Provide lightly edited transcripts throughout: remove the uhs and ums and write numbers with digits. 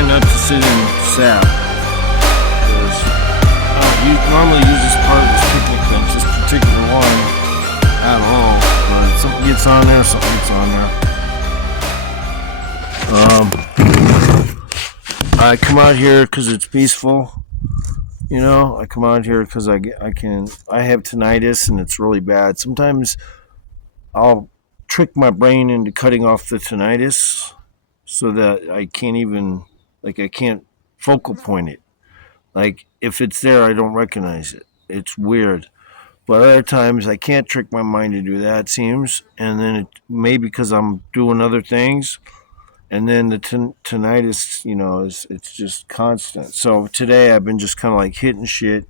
trying not to sit in sap because I don't normally use this part of this picnic bench, this particular one, at all. But something gets on there, something gets on there. I come out here because it's peaceful. You know, I come out here because I have tinnitus and it's really bad. Sometimes I'll trick my brain into cutting off the tinnitus so that I can't even, like, I can't focal point it. Like, if it's there, I don't recognize it. It's weird. But other times, I can't trick my mind to do that, it seems. And then it may because I'm doing other things. And then the tinnitus, it's just constant. So today, I've been just kind of like hitting shit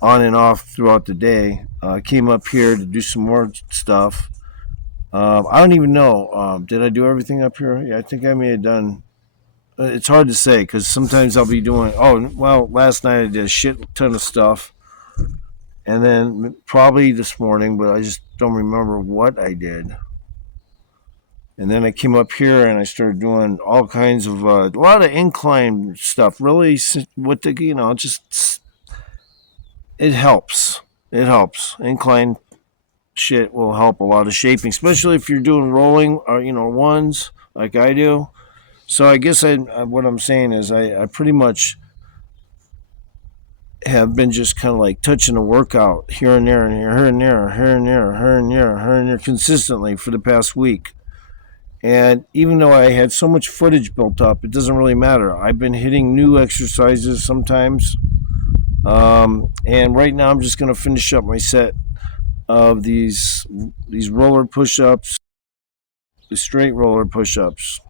on and off throughout the day. I came up here to do some more stuff. I don't even know. Did I do everything up here? Yeah, I think I may have done. It's hard to say because sometimes I'll be doing. Oh, well, last night I did a shit ton of stuff, and then probably this morning, but I just don't remember what I did. And then I came up here and I started doing all kinds of a lot of incline stuff. Really, with the just it helps. It helps. Incline shit will help a lot of shaping, especially if you're doing rolling or ones like I do. So I guess what I'm saying is I pretty much have been just kind of like touching a workout here and there and here and there, here and there, here and there, here and there consistently for the past week. And even though I had so much footage built up, it doesn't really matter. I've been hitting new exercises sometimes. And right now I'm just going to finish up my set of these roller push-ups, the straight roller push-ups.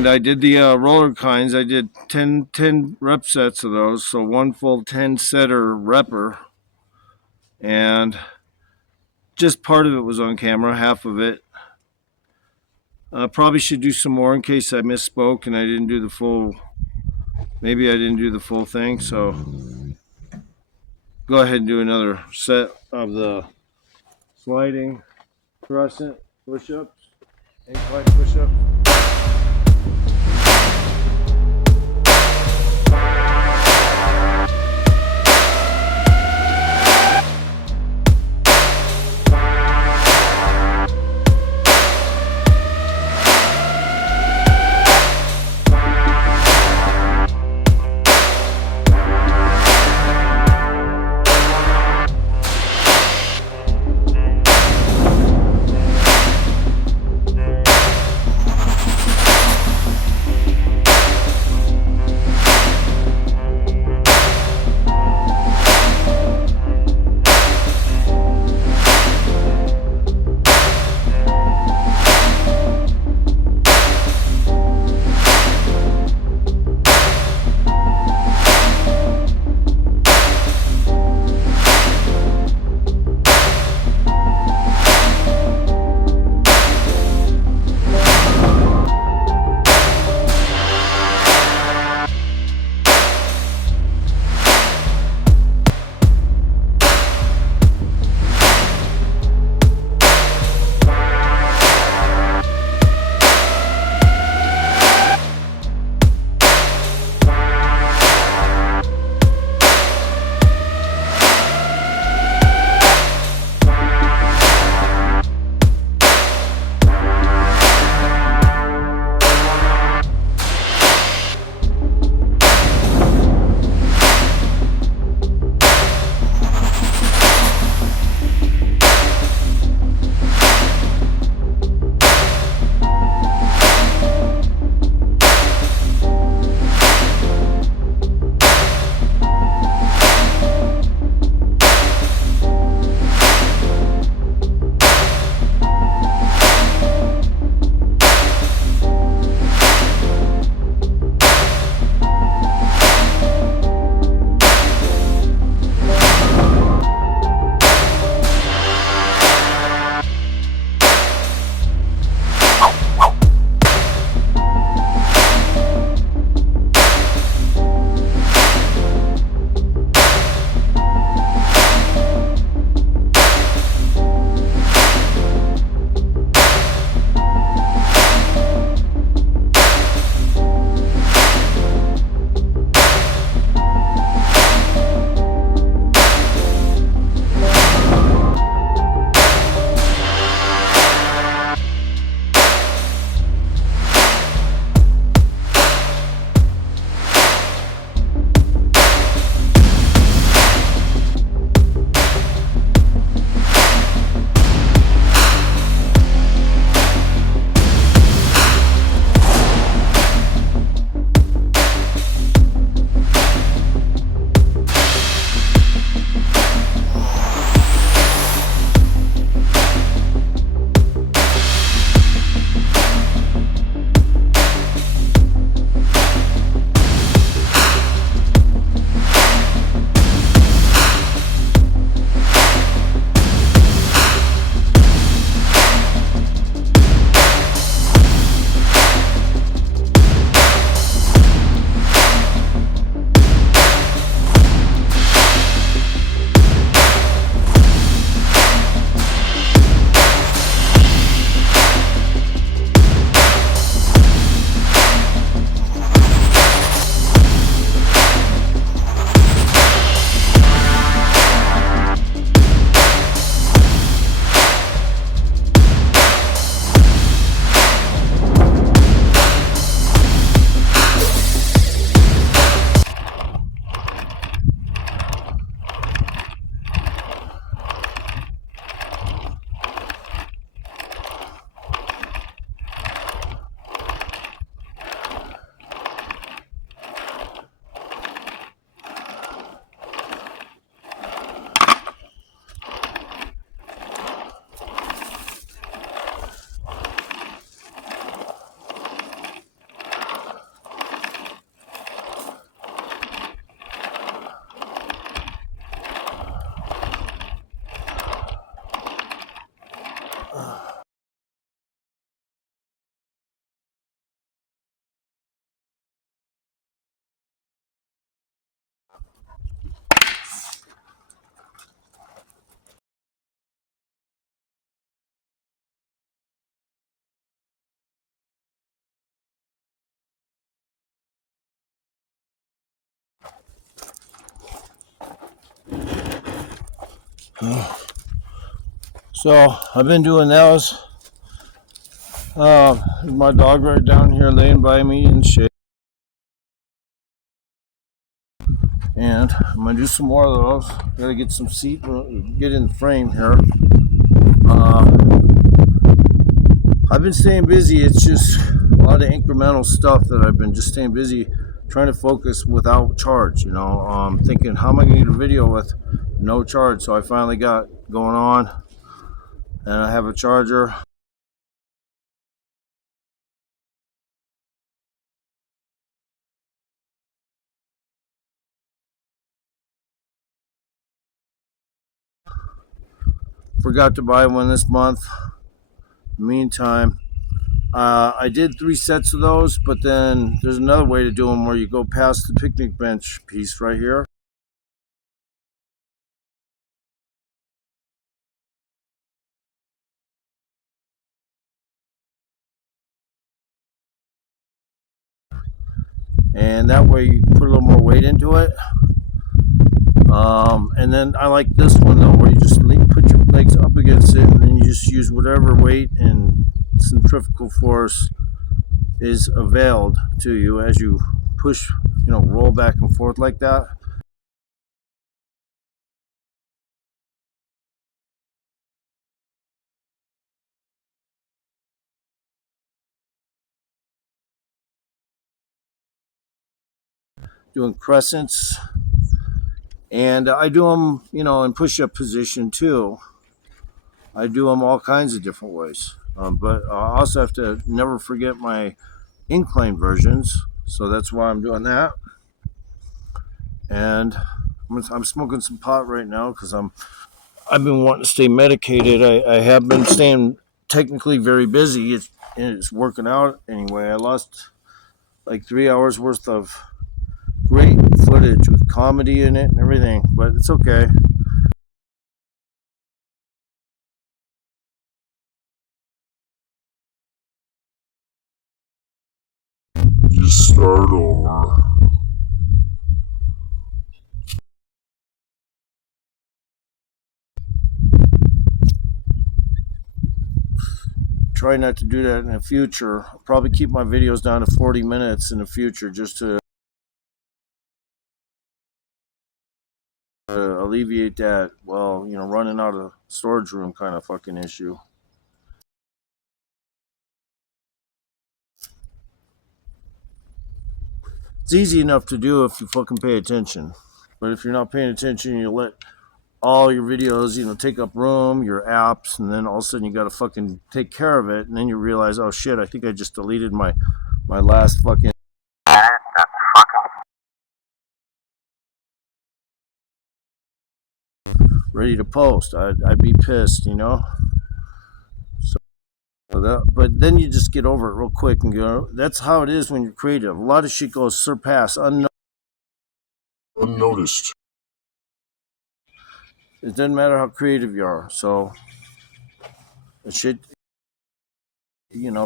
And I did the roller kinds. I did 10 rep sets of those. So one full 10 setter repper. And just part of it was on camera, half of it. Probably should do some more in case I misspoke and I didn't do the full. Maybe I didn't do the full thing. So go ahead and do another set of the sliding crescent push-ups, incline push-ups. So I've been doing those. My dog right down here laying by me and shit. And I'm gonna do some more of those. Gotta get some seat, get in the frame here. Uh, I've been staying busy. It's just a lot of incremental stuff that I've been just staying busy, trying to focus without charge. Thinking how am I gonna get a video with no charge? So I finally got going on, and I have a charger. Forgot to buy one this month. Meantime, I did 3 sets of those, but then there's another way to do them where you go past the picnic bench piece right here. And that way you put a little more weight into it. And then I like this one though, where you just put your legs up against it, and then you just use whatever weight and centrifugal force is availed to you as you push, roll back and forth like that. Doing crescents, and I do them, in push-up position too. I do them all kinds of different ways. But I also have to never forget my incline versions, so that's why I'm doing that. And I'm smoking some pot right now because I've been wanting to stay medicated. I have been staying technically very busy. It's working out anyway. I lost like 3 hours worth of great footage with comedy in it and everything, but it's okay. Just start over. Try not to do that in the future. I'll probably keep my videos down to 40 minutes in the future just to alleviate that, running out of storage room kind of fucking issue. It's easy enough to do if you fucking pay attention. But if you're not paying attention, you let all your videos, take up room, your apps, and then all of a sudden you got to fucking take care of it. And then you realize, oh shit, I think I just deleted my last fucking ready to post. I'd be pissed, but then you just get over it real quick and go. That's how it is when you're creative. A lot of shit goes surpass unnoticed. It doesn't matter how creative you are. So, the shit,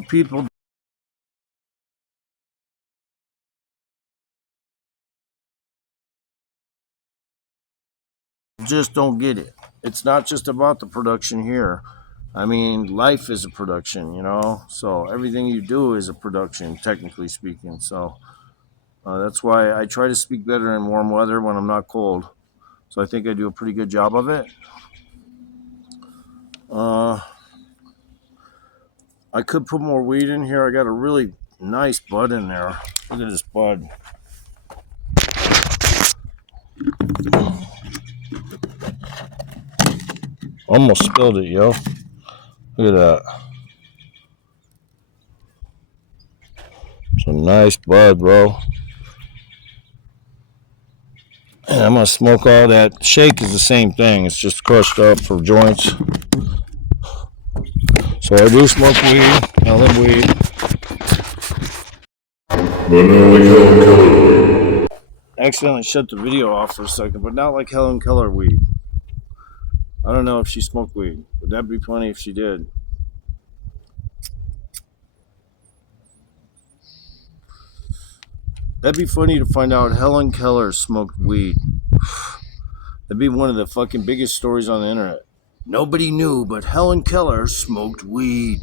people just don't get it. It's not just about the production here. I mean, life is a production, So everything you do is a production, technically speaking. So that's why I try to speak better in warm weather when I'm not cold. So I think I do a pretty good job of it. I could put more weed in here. I got a really nice bud in there. Look at this bud. Almost spilled it, yo. Look at that. It's a nice bud, bro. And I'm gonna smoke all that. Shake is the same thing. It's just crushed up for joints. So I do smoke weed, Helen weed. But not like Helen Keller. Accidentally shut the video off for a second, but not like Helen Keller weed. I don't know if she smoked weed, but that'd be funny if she did. That'd be funny to find out Helen Keller smoked weed. That'd be one of the fucking biggest stories on the internet. Nobody knew, but Helen Keller smoked weed.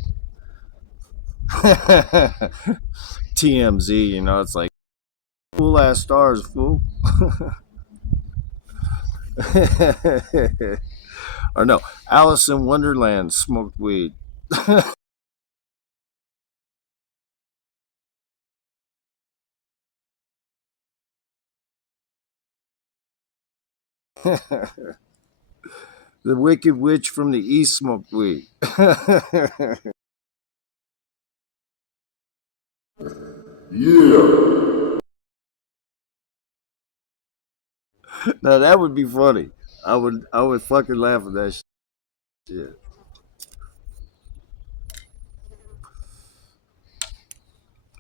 TMZ, you know, it's like cool ass stars, fool. Or no, Alice in Wonderland smoked weed. The Wicked Witch from the East smoked weed. Yeah. Now that would be funny. I would fucking laugh at that shit.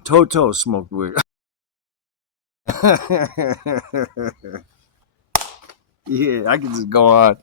Toto smoked weed. Yeah, I can just go on.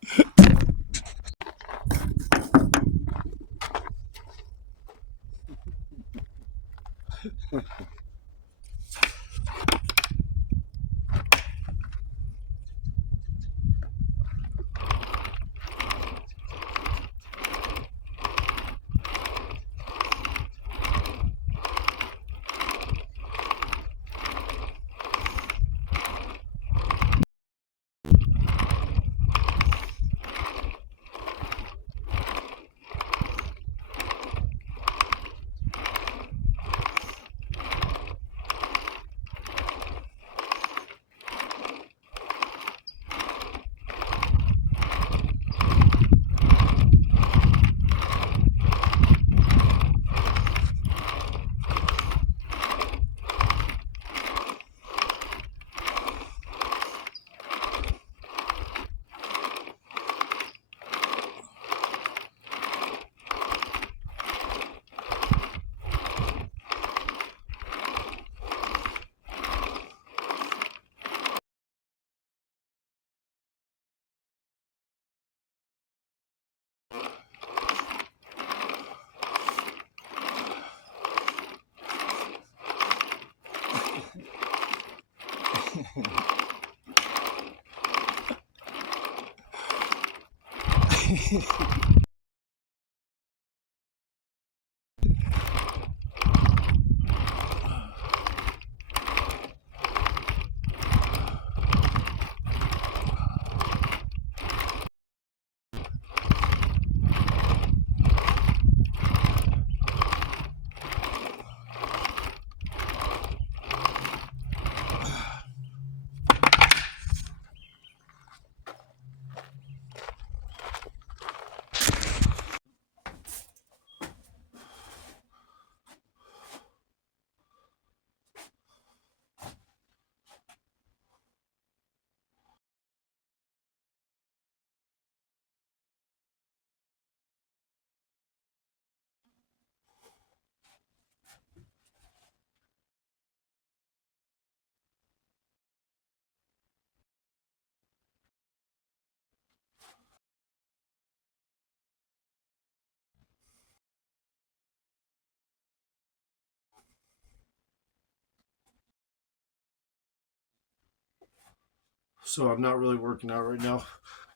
So I'm not really working out right now.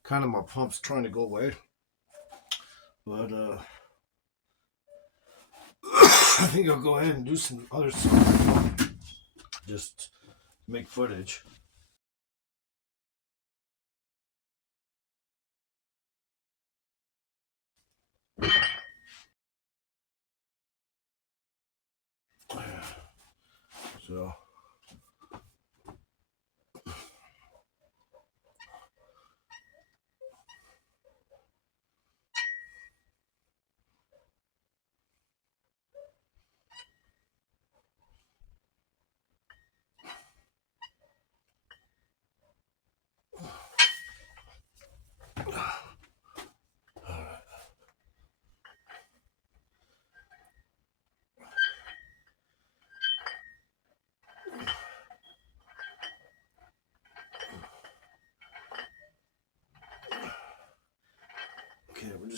Kind of my pump's trying to go away, but I think I'll go ahead and do some other stuff. Just make footage. So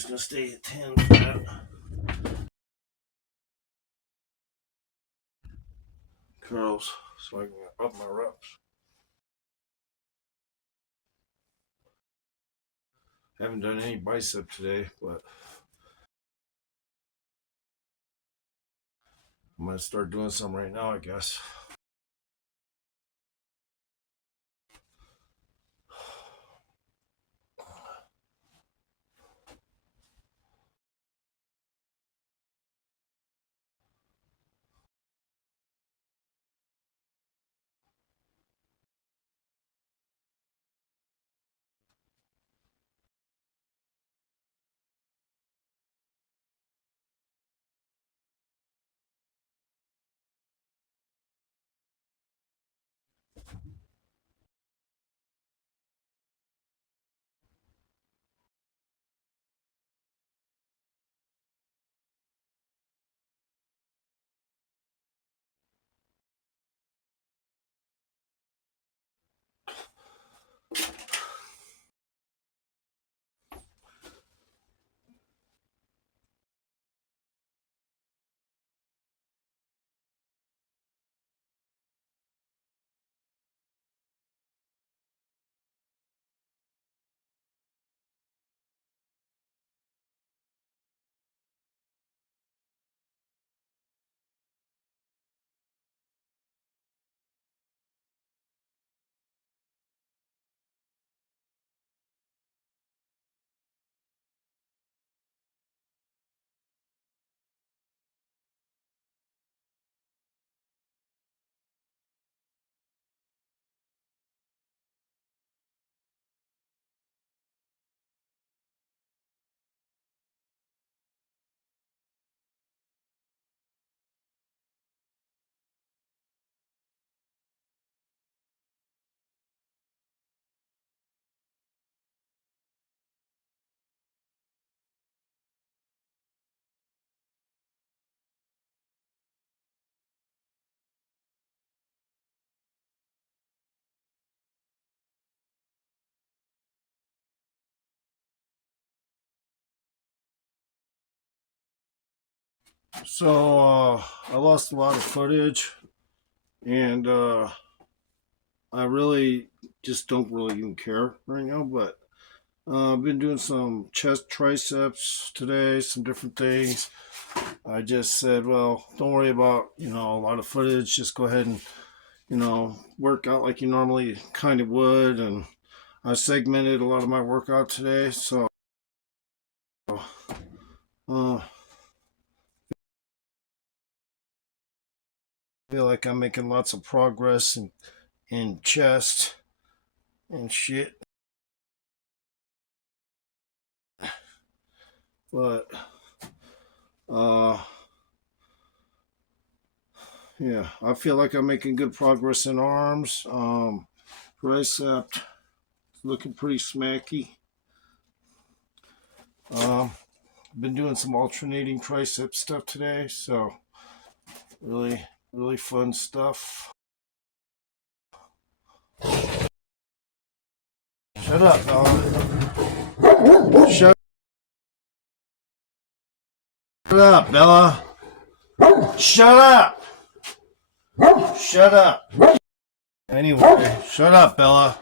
just gonna stay at 10 for that. Curls, so I can up my reps. Haven't done any bicep today, but I'm gonna start doing some right now, I guess. So I lost a lot of footage, and I really just don't really even care right now. But I've been doing some chest triceps today, some different things. I just said, well, don't worry about a lot of footage. Just go ahead and work out like you normally kind of would, and I segmented a lot of my workout today, so I feel like I'm making lots of progress in chest and shit. But uh yeah, I feel like I'm making good progress in arms. Tricep looking pretty smacky. Um been doing some alternating tricep stuff today, so really fun stuff. Shut up, Bella. Shut up, Bella. Shut up. Shut up. Anyway, shut up, Bella.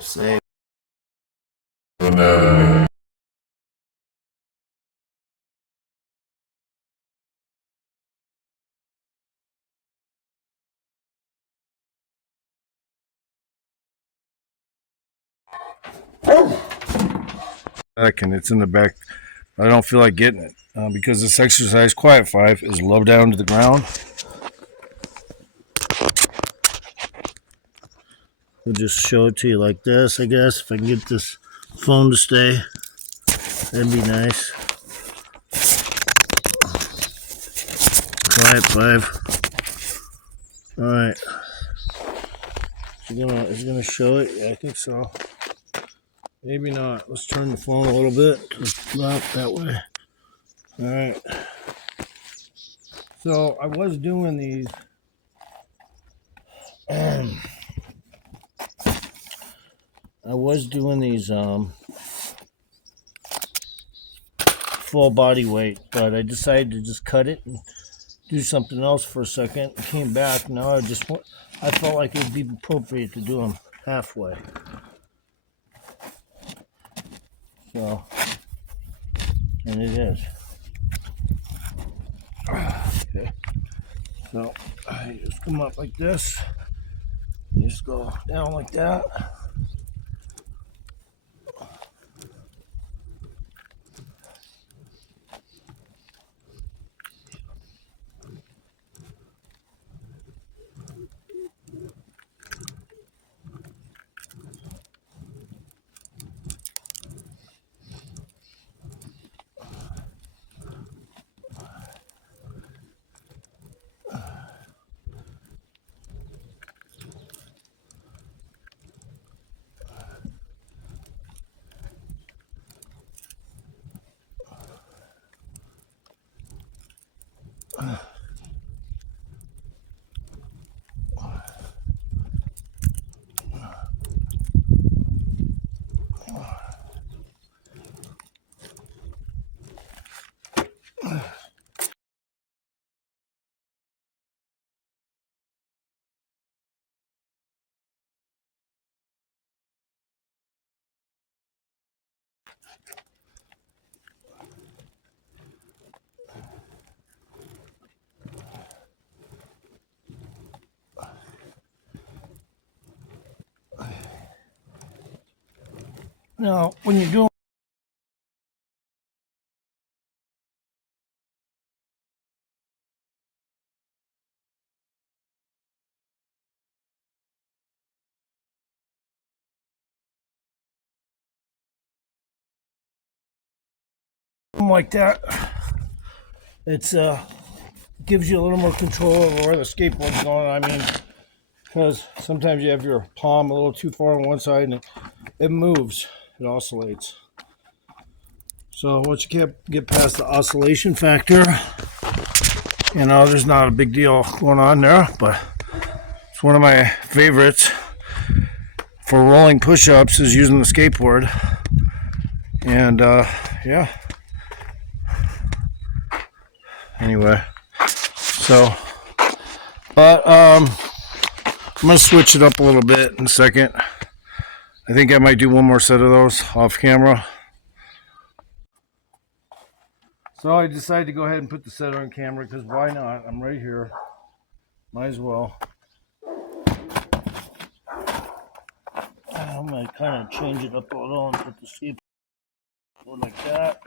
Say Anatomy. back and it's in the back. I don't feel like getting it because this exercise, Quiet 5, is low down to the ground. I'll just show it to you like this, I guess. If I can get this phone to stay, that'd be nice. Quiet 5. All right. Is it gonna show it? Yeah, I think so. Maybe not. Let's turn the phone a little bit. Not that way. All right. So I was doing these. Full body weight, but I decided to just cut it and do something else for a second. Came back. Now I felt like it would be appropriate to do them halfway. So, and it is. Okay. So I just come up like this. Just go down like that. Now, when you're doing like that, it's gives you a little more control over where the skateboard's going. I mean, because sometimes you have your palm a little too far on one side and it moves, it oscillates. So once you can't get past the oscillation factor, there's not a big deal going on there, but it's one of my favorites for rolling push-ups is using the skateboard. And yeah. Anyway, so, but I'm gonna switch it up a little bit in a second. I think I might do one more set of those off camera. So I decided to go ahead and put the set on camera because why not? I'm right here. Might as well. I'm gonna kind of change it up a little and put the skateboard like that.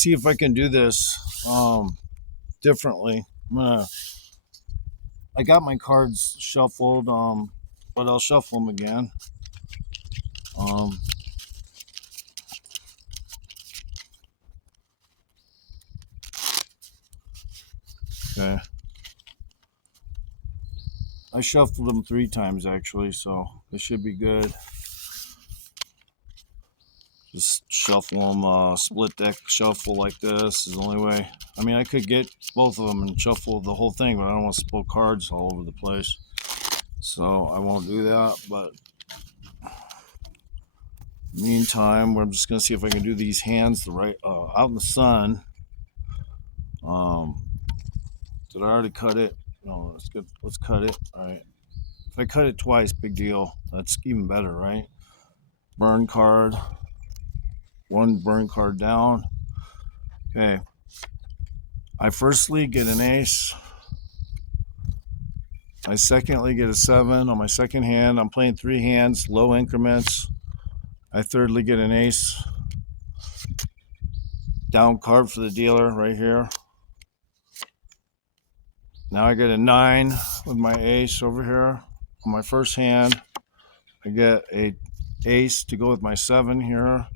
see if I can do this differently. I got my cards shuffled, but I'll shuffle them again. Um, okay. I shuffled them 3 times actually, so they should be good. Just shuffle them, split deck shuffle like this is the only way. I mean, I could get both of them and shuffle the whole thing, but I don't want to spill cards all over the place. So I won't do that, but meantime, I'm just gonna see if I can do these hands the right out in the sun. Did I already cut it? No, let's get. Let's cut it. All right. If I cut it twice, big deal. That's even better, right? Burn card. 1 burn card down. Okay. I firstly get an ace. I secondly get a 7 on my second hand. I'm playing 3 hands, low increments. I thirdly get an ace. Down card for the dealer right here. Now I get a 9 with my ace over here on my first hand. I get a ace to go with my 7 here,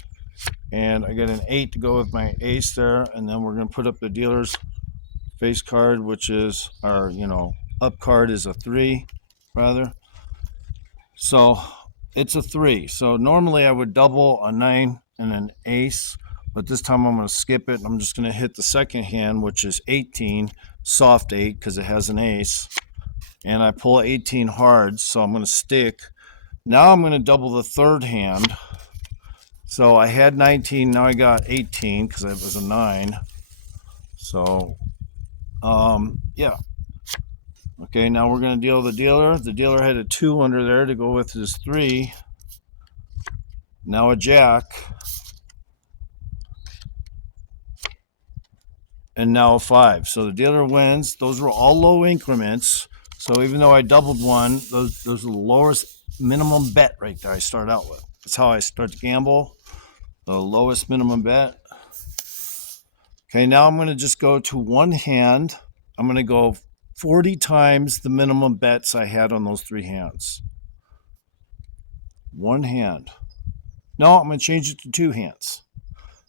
and I get an 8 to go with my ace there, and then we're going to put up the dealer's face card, which is our, up card is a 3 rather. So it's a 3. So normally I would double a 9 and an ace, but this time I'm going to skip it. I'm just going to hit the second hand, which is 18, soft 8 because it has an ace, and I pull 18 hard, so I'm going to stick. Now I'm going to double the third hand. So I had 19, now I got 18 because it was a 9. So, yeah. Okay, now we're going to deal the dealer. The dealer had a 2 under there to go with his 3. Now a jack. And now a 5. So the dealer wins. Those were all low increments. So even though I doubled one, those are the lowest minimum bet right there I start out with. That's how I start to gamble. The lowest minimum bet. Okay, now I'm going to just go to one hand. I'm going to go 40 times the minimum bets I had on those 3 hands. One hand. No, I'm going to change it to 2 hands.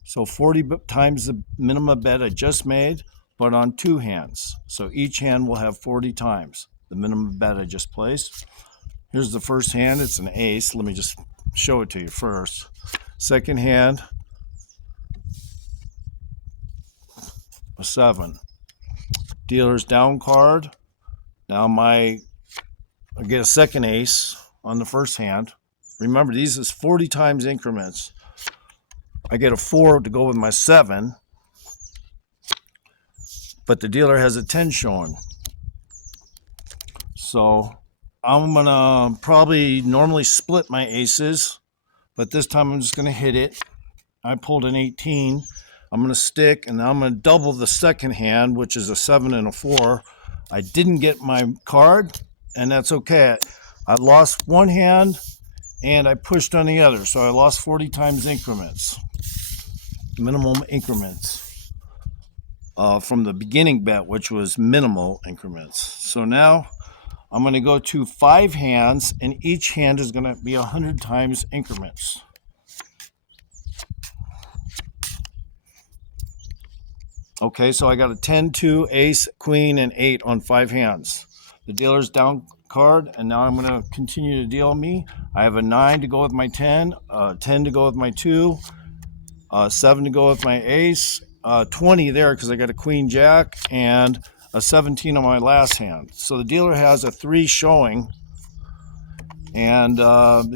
So 40 times the minimum bet I just made, but on 2 hands. So each hand will have 40 times the minimum bet I just placed. Here's the first hand. It's an ace. Let me just show it to you first. Second hand, a 7. Dealer's down card. Now I get a second ace on the first hand. Remember, these is 40 times increments. I get a 4 to go with my 7, but the dealer has a 10 showing. So I'm going to probably normally split my aces, but this time I'm just going to hit it. I pulled an 18. I'm going to stick, and now I'm going to double the second hand, which is a 7 and a 4. I didn't get my card, and that's okay. I lost one hand, and I pushed on the other, so I lost 40 times increments. Minimum increments from the beginning bet, which was minimal increments. So now I'm going to go to 5 hands, and each hand is going to be 100 times increments. Okay, so I got a 10, 2, ace, queen, and 8 on 5 hands. The dealer's down card, and now I'm going to continue to deal me. I have a 9 to go with my 10, 10 to go with my 2, 7 to go with my ace, 20 there because I got a queen jack, and a 17 on my last hand. So the dealer has a 3 showing, and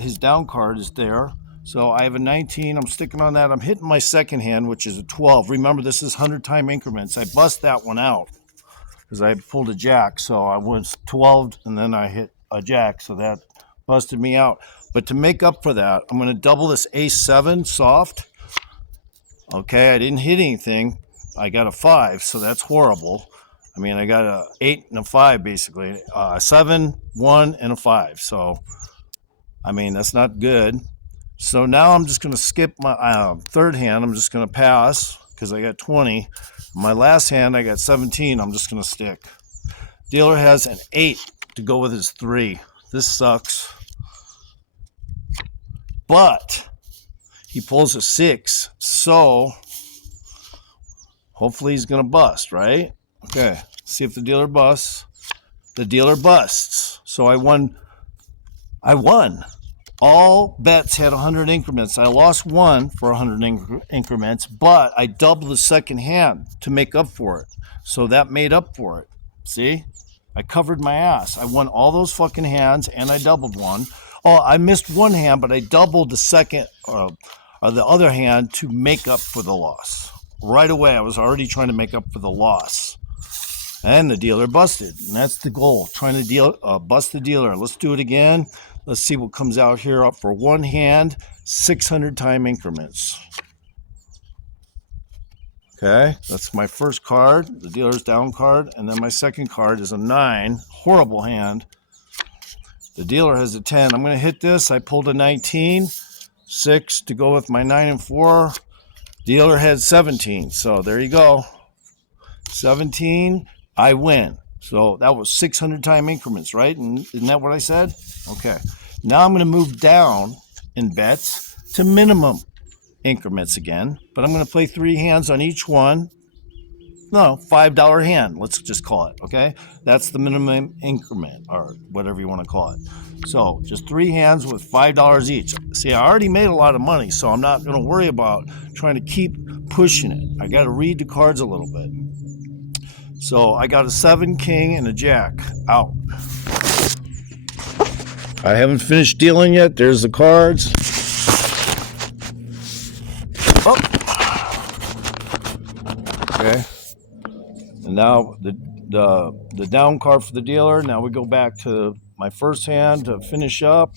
his down card is there. So I have a 19. I'm sticking on that. I'm hitting my second hand, which is a 12. Remember, this is 100 time increments. I bust that one out because I pulled a jack. So I was 12, and then I hit a jack. So that busted me out. But to make up for that, I'm going to double this ace 7 soft. Okay, I didn't hit anything. I got a 5, so that's horrible. I mean, I got a 8 and a 5, basically. 7, 1, and a 5. So, I mean, that's not good. So now I'm just going to skip my third hand. I'm just going to pass because I got 20. My last hand, I got 17. I'm just going to stick. Dealer has an 8 to go with his 3. This sucks. But he pulls a 6. So hopefully he's going to bust, right? Okay. See if the dealer busts. The dealer busts. So I won. All bets had 100 increments. I lost one for 100 increments, but I doubled the second hand to make up for it. So that made up for it. See? I covered my ass. I won all those fucking hands, and I doubled one. Oh, I missed one hand, but I doubled the second or the other hand to make up for the loss. Right away, I was already trying to make up for the loss. And the dealer busted. And that's the goal, trying to bust the dealer. Let's do it again. Let's see what comes out here up for one hand, 600 time increments. Okay, that's my first card, the dealer's down card. And then my second card is a 9, horrible hand. The dealer has a 10. I'm going to hit this. I pulled a 19, 6 to go with my 9 and 4. Dealer had 17. So there you go. 17, I win. So that was 600 time increments, right? And isn't that what I said? Okay. Now I'm going to move down in bets to minimum increments again, but I'm going to play 3 hands on each one. No, $5 hand, let's just call it, okay? That's the minimum increment, or whatever you want to call it. So just 3 hands with $5 each. See, I already made a lot of money, so I'm not going to worry about trying to keep pushing it. I got to read the cards a little bit. So I got a 7, king, and a jack out. I haven't finished dealing yet. There's the cards. Oh. Okay. And now the down card for the dealer. Now we go back to my first hand to finish up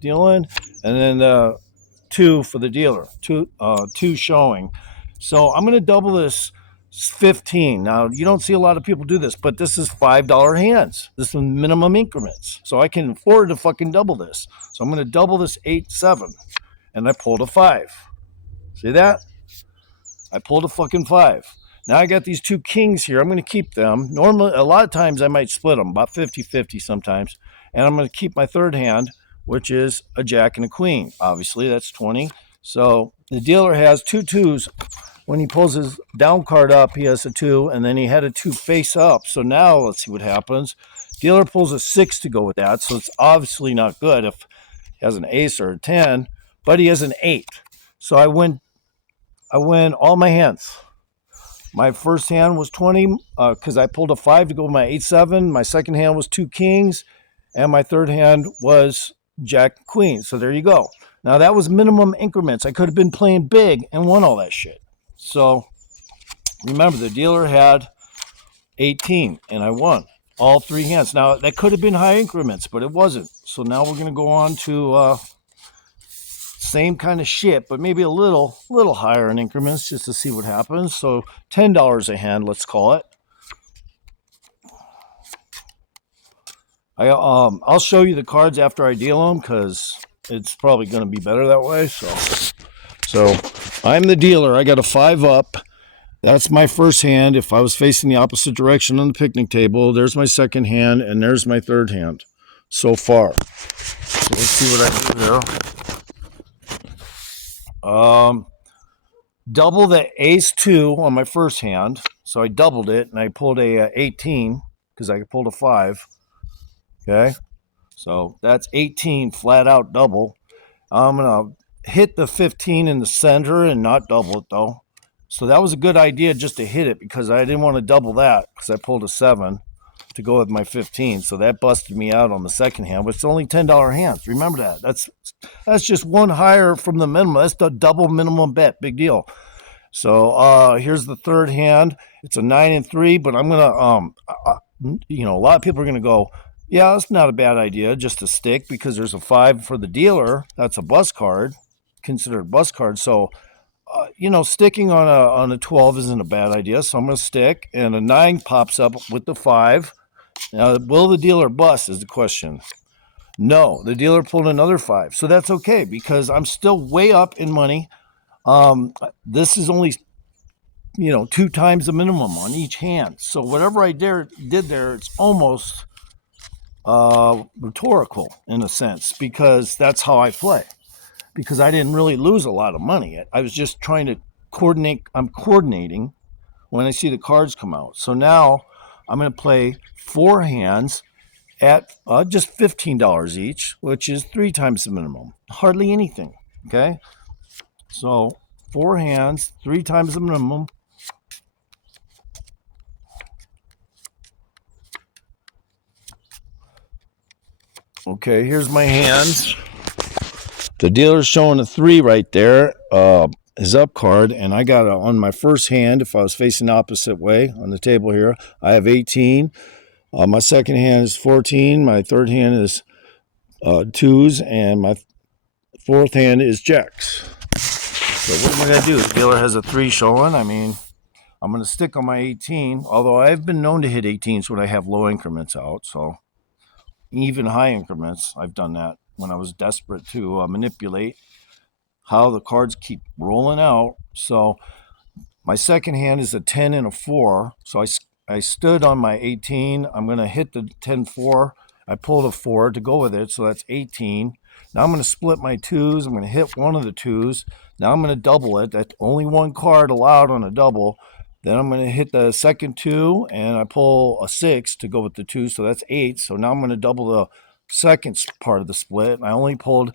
dealing, and then 2 for the dealer. 2 showing. So I'm going to double this 15. Now you don't see a lot of people do this, but this is $5 hands. This is minimum increments, so I can afford to fucking double this. So I'm going to double this 8, 7, and I pulled a 5. See that? I pulled a fucking 5. Now I got these 2 kings here. I'm going to keep them. Normally, a lot of times I might split them, about 50-50 sometimes. And I'm going to keep my third hand, which is a jack and a queen. Obviously, that's 20. So the dealer has 2 2s. When he pulls his down card up, he has a 2, and then he had a 2 face up. So now let's see what happens. Dealer pulls a 6 to go with that, so it's obviously not good if he has an ace or a 10, but he has an 8. So I win all my hands. My first hand was 20 because I pulled a 5 to go with my 8-7. My second hand was 2 kings, and my third hand was jack queen. So there you go. Now that was minimum increments. I could have been playing big and won all that shit. So remember, the dealer had 18, and I won all 3 hands. Now that could have been high increments, but it wasn't. So now we're going to go on to same kind of shit, but maybe a little higher in increments just to see what happens. So $10 a hand, let's call it. I'll show you the cards after I deal them because it's probably going to be better that way. So I'm the dealer. I got a 5 up. That's my first hand. If I was facing the opposite direction on the picnic table, there's my second hand, and there's my third hand so far. So let's see what I do here. Double the ace 2 on my first hand. So I doubled it, and I pulled a 18 because I pulled a 5. Okay. So that's 18 flat out double. I'm going to hit the 15 in the center and not double it though. So that was a good idea just to hit it because I didn't want to double that because I pulled a 7 to go with my 15. So that busted me out on the second hand, but it's only $10 hands. Remember that. That's just one higher from the minimum. That's the double minimum bet. Big deal. So here's the third hand. It's a 9 and 3, but I'm going to, a lot of people are going to go, yeah, that's not a bad idea just to stick because there's a 5 for the dealer. That's a bus card, considered a bus card. So, sticking on a 12 isn't a bad idea. So I'm going to stick, and a 9 pops up with the 5. Now, will the dealer bust is the question. No, the dealer pulled another 5. So that's okay because I'm still way up in money. This is only 2 times the minimum on each hand. So whatever I did there, it's almost rhetorical in a sense, because that's how I play. Because I didn't really lose a lot of money. I was just trying to coordinate. I'm coordinating when I see the cards come out. So now I'm going to play 4 hands at just $15 each, which is 3 times the minimum. Hardly anything. Okay. So 4 hands, 3 times the minimum. Okay, here's my hands. The dealer's showing a 3 right there, his up card, and I got on my first hand, if I was facing the opposite way on the table here, I have 18. My second hand is 14. My third hand is 2s, and my fourth hand is jacks. So what am I going to do? The dealer has a 3 showing. I mean, I'm going to stick on my 18, although I've been known to hit 18s when I have low increments out, so even high increments, I've done that when I was desperate to manipulate how the cards keep rolling out. So my second hand is a 10 and a 4. So I stood on my 18. I'm going to hit the 10-4. I pulled a 4 to go with it. So that's 18. Now I'm going to split my 2s. I'm going to hit one of the 2s. Now I'm going to double it. That's only one card allowed on a double. Then I'm going to hit the second 2, and I pull a 6 to go with the 2. So that's 8. So now I'm going to double the second part of the split. I only pulled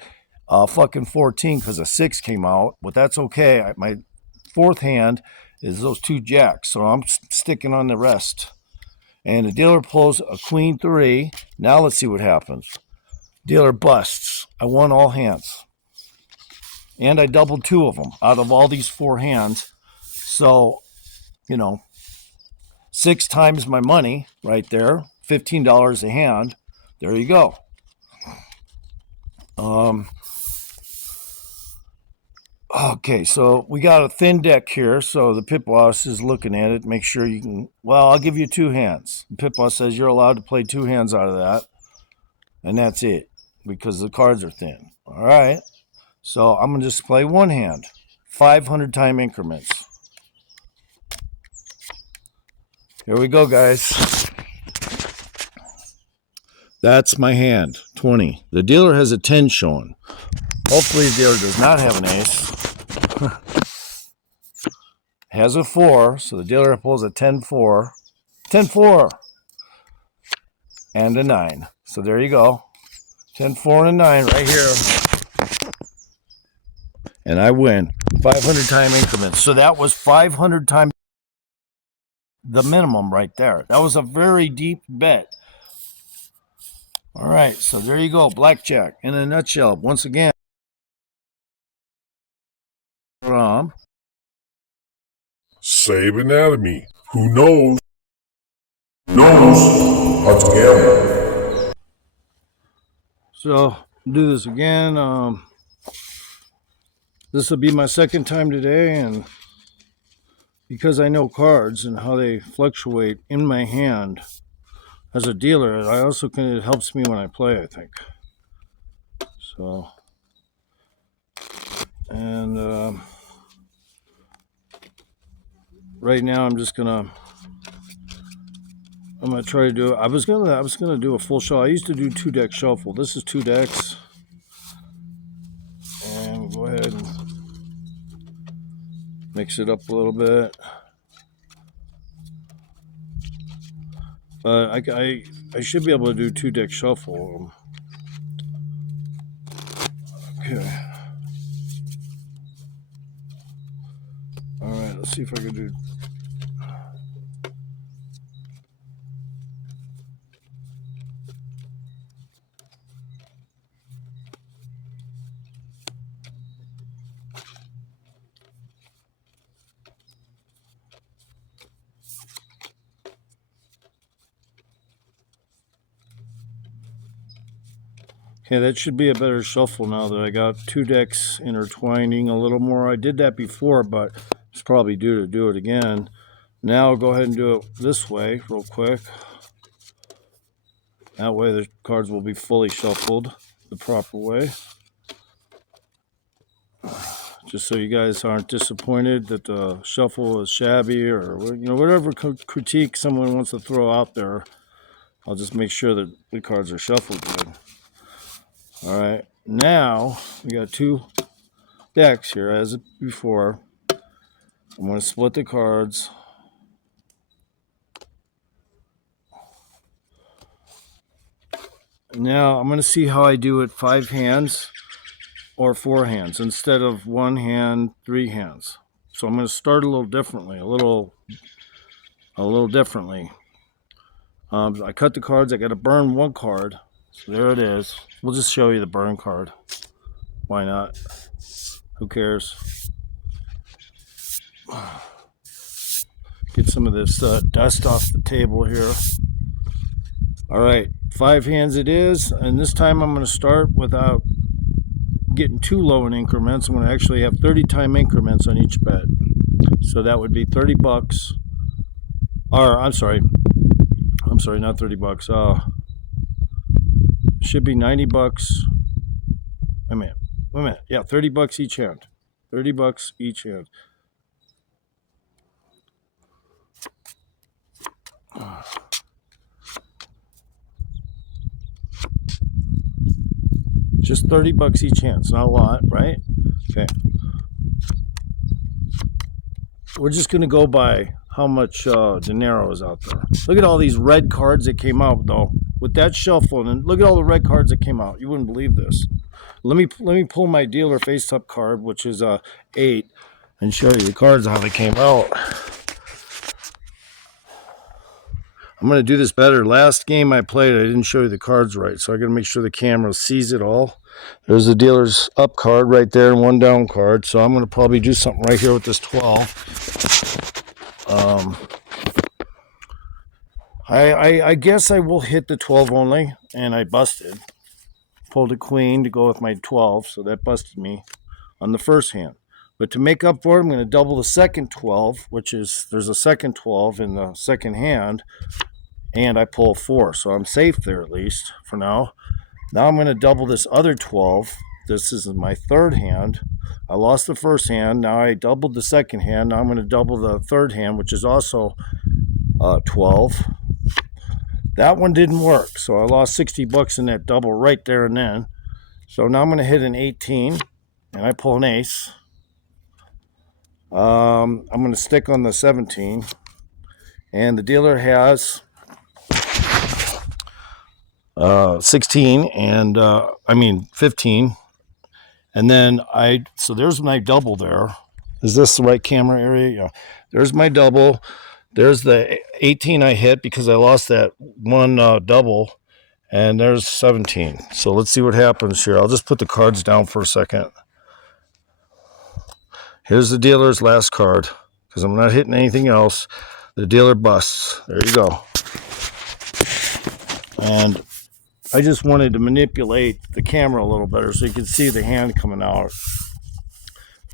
fucking 14 because a 6 came out, but that's okay. My fourth hand is those 2 jacks, so I'm sticking on the rest. And the dealer pulls a queen 3. Now let's see what happens. Dealer busts. I won all hands. And I doubled 2 of them out of all these 4 hands. So, 6 times my money right there, $15 a hand. There you go. Okay, so we got a thin deck here. So the pit boss is looking at it. Make sure you can. Well, I'll give you 2 hands. The pit boss says you're allowed to play 2 hands out of that, and that's it because the cards are thin. All right. So I'm gonna just play 1 hand, 500 time increments. Here we go, guys. That's my hand, 20. The dealer has a 10 showing. Hopefully the dealer does not have an ace. Has a 4, so the dealer pulls a 10-4. 10-4. And a 9. So there you go. 10-4 and a 9 right here. And I win. 500 time increments. So that was 500 times the minimum right there. That was a very deep bet. All right, so there you go. Blackjack in a nutshell. Once again, Save anatomy. Who knows? Knows how to gamble. So do this again. This will be my second time today, and because I know cards and how they fluctuate in my hand as a dealer, I also it helps me when I play, I think. So, and right now I'm gonna try to do. I was gonna do a full shuffle. I used to do 2 deck shuffle. This is 2 decks, and we'll go ahead and mix it up a little bit. But I should be able to do 2 deck shuffle. Okay. All right. Let's see if I can do. Okay, that should be a better shuffle now that I got 2 decks intertwining a little more. I did that before, but it's probably due to do it again. Now I'll go ahead and do it this way real quick. That way the cards will be fully shuffled the proper way. just so you guys aren't disappointed that the shuffle is shabby or whatever critique someone wants to throw out there. I'll just make sure that the cards are shuffled good. All right, now we got 2 decks here as before. I'm going to split the cards. Now I'm going to see how I do it 5 hands or 4 hands instead of 1 hand, 3 hands. So I'm going to start a little differently, a little differently. I cut the cards. I got to burn 1 card. So there it is. We'll just show you the burn card. Why not? Who cares? Get some of this dust off the table here. All right, 5 hands it is, and this time I'm going to start without getting too low in increments. I'm going to actually have 30 time increments on each bet. So that would be $30. Or I'm sorry, not $30. Should be $90. Wait a minute. Yeah, $30 each hand. $30 each hand. Just $30 each hand. It's not a lot, right? Okay. We're just going to go by how much dinero is out there. Look at all these red cards that came out, though. With that shuffle, and look at all the red cards that came out. You wouldn't believe this. Let me pull my dealer face-up card, which is 8, and show you the cards how they came out. I'm going to do this better. Last game I played, I didn't show you the cards right, so I got to make sure the camera sees it all. There's the dealer's up card right there and 1 down card, so I'm going to probably do something right here with this 12. I guess I will hit the 12 only, and I busted. Pulled a queen to go with my 12, so that busted me on the first hand. But to make up for it, I'm going to double the second 12, which is, there's a second 12 in the second hand, and I pull a 4, so I'm safe there at least for now. Now I'm going to double this other 12. This is my third hand. I lost the first hand. Now I doubled the second hand. Now I'm going to double the third hand, which is also 12. That one didn't work, so I lost $60 in that double right there and then. So now I'm going to hit an 18, and I pull an ace. I'm going to stick on the 17, and the dealer has 16 and 15, and then so there's my double there. Is this the right camera area? Yeah. There's my double. There's the 18 I hit because I lost that one double, and there's 17. So let's see what happens here. I'll just put the cards down for a second. Here's the dealer's last card because I'm not hitting anything else. The dealer busts. There you go. And I just wanted to manipulate the camera a little better so you can see the hand coming out.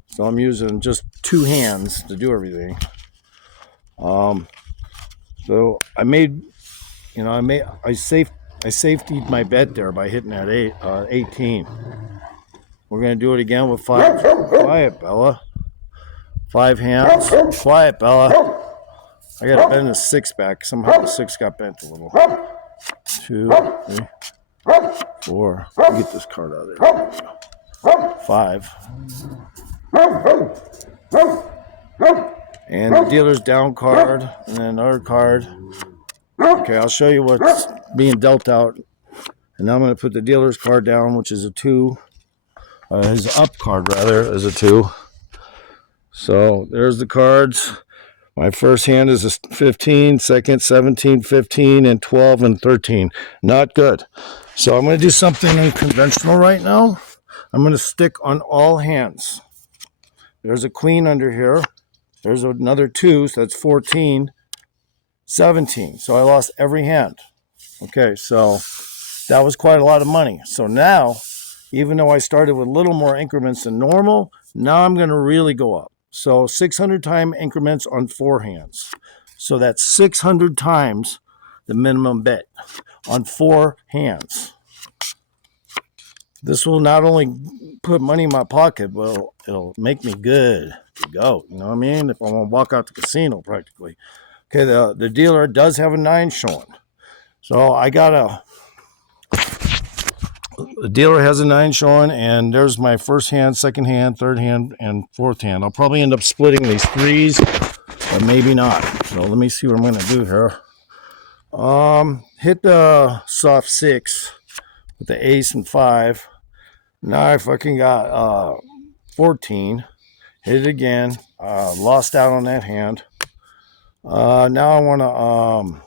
So I'm using just 2 hands to do everything. So I safetied my bet there by hitting that 18. We're going to do it again with 5. Quiet, Bella. 5 hands. Quiet, Bella. I got to bend the 6 back. Somehow the 6 got bent a little. 2, 3, 4. Let me get this card out of there. 5. And the dealer's down card, and then another card. Okay, I'll show you what's being dealt out. And now I'm going to put the dealer's card down, which is a 2. His up card, rather, is a 2. So there's the cards. My first hand is a 15, second 17, 15, and 12, and 13. Not good. So I'm going to do something unconventional right now. I'm going to stick on all hands. There's a queen under here. There's another 2, so that's 14, 17. So I lost every hand. Okay, so that was quite a lot of money. So now, even though I started with a little more increments than normal, now I'm going to really go up. So 600 time increments on 4 hands. So that's 600 times the minimum bet on 4 hands. This will not only put money in my pocket, well, it'll make me good to go. You know what I mean? If I want to walk out the casino, practically. Okay, the dealer does have a 9 showing. So I got the dealer has a 9 showing, and there's my first hand, second hand, third hand, and fourth hand. I'll probably end up splitting these 3s, but maybe not. So let me see what I'm going to do here. Hit the soft 6 with the ace and 5. Now I fucking got 14. Hit it again. Lost out on that hand. Now I want to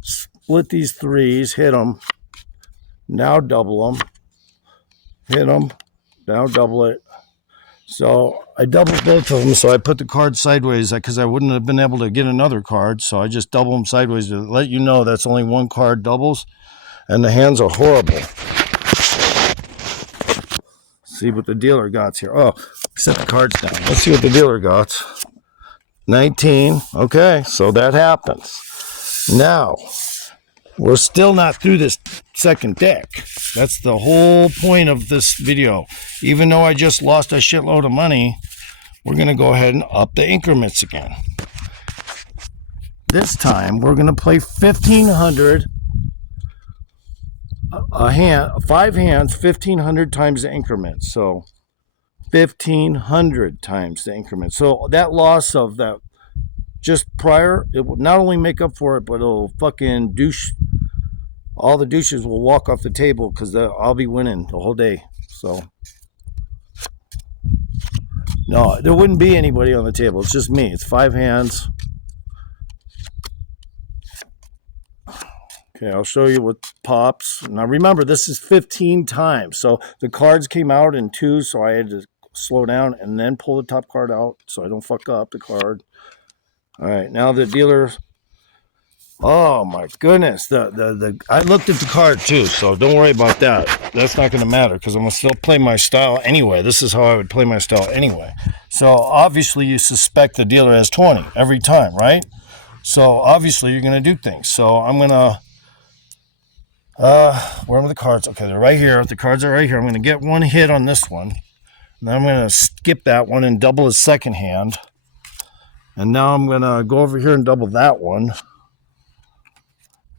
split these 3s, hit them. Now double them. Hit them. Now double it. So I doubled both of them, so I put the card sideways because I wouldn't have been able to get another card. So I just double them sideways to let you know that's only one card doubles, and the hands are horrible. See what the dealer got here. Oh, set the cards down. Let's see what the dealer got. 19. Okay, so that happens. Now, we're still not through this second deck. That's the whole point of this video. Even though I just lost a shitload of money, we're going to go ahead and up the increments again. This time, we're going to play 1,500 a hand, 5 hands, 1,500 times the increment. So 1,500 times the increment. So that loss of that just prior, it will not only make up for it, but it'll fucking douche. All the douches will walk off the table because I'll be winning the whole day. So no, there wouldn't be anybody on the table. It's just me. It's 5 hands. Okay, I'll show you what pops. Now remember, this is 15 times. So the cards came out in 2, so I had to slow down and then pull the top card out so I don't fuck up the card. All right, now the dealer. Oh my goodness! I looked at the card too, so don't worry about that. That's not going to matter because I'm gonna still play my style anyway. This is how I would play my style anyway. So obviously, you suspect the dealer has 20 every time, right? So obviously, you're going to do things. So I'm gonna. Where are the cards? Okay, they're right here. The cards are right here. I'm going to get one hit on this one. Then I'm going to skip that one and double his second hand. And now I'm going to go over here and double that one.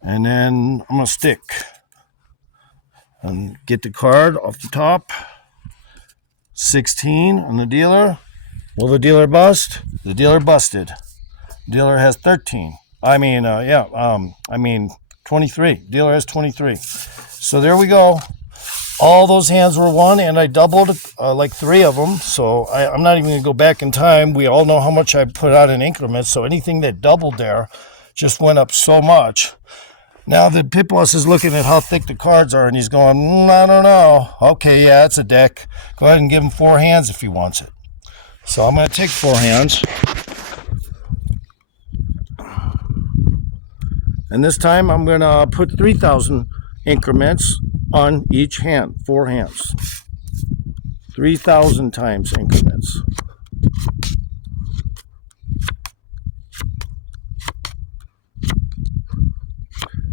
And then I'm going to stick. And get the card off the top. 16 on the dealer. Will the dealer bust? The dealer busted. Dealer has 13. 23. Dealer has 23. So there we go. All those hands were won, and I doubled like 3 of them. So I'm not even going to go back in time. We all know how much I put out in increments. So anything that doubled there just went up so much. Now the pit boss is looking at how thick the cards are, and he's going, I don't know. Okay, yeah, it's a deck. Go ahead and give him 4 hands if he wants it. So I'm going to take 4 hands. And this time I'm going to put 3,000 increments on each hand, 4 hands. 3,000 times increments.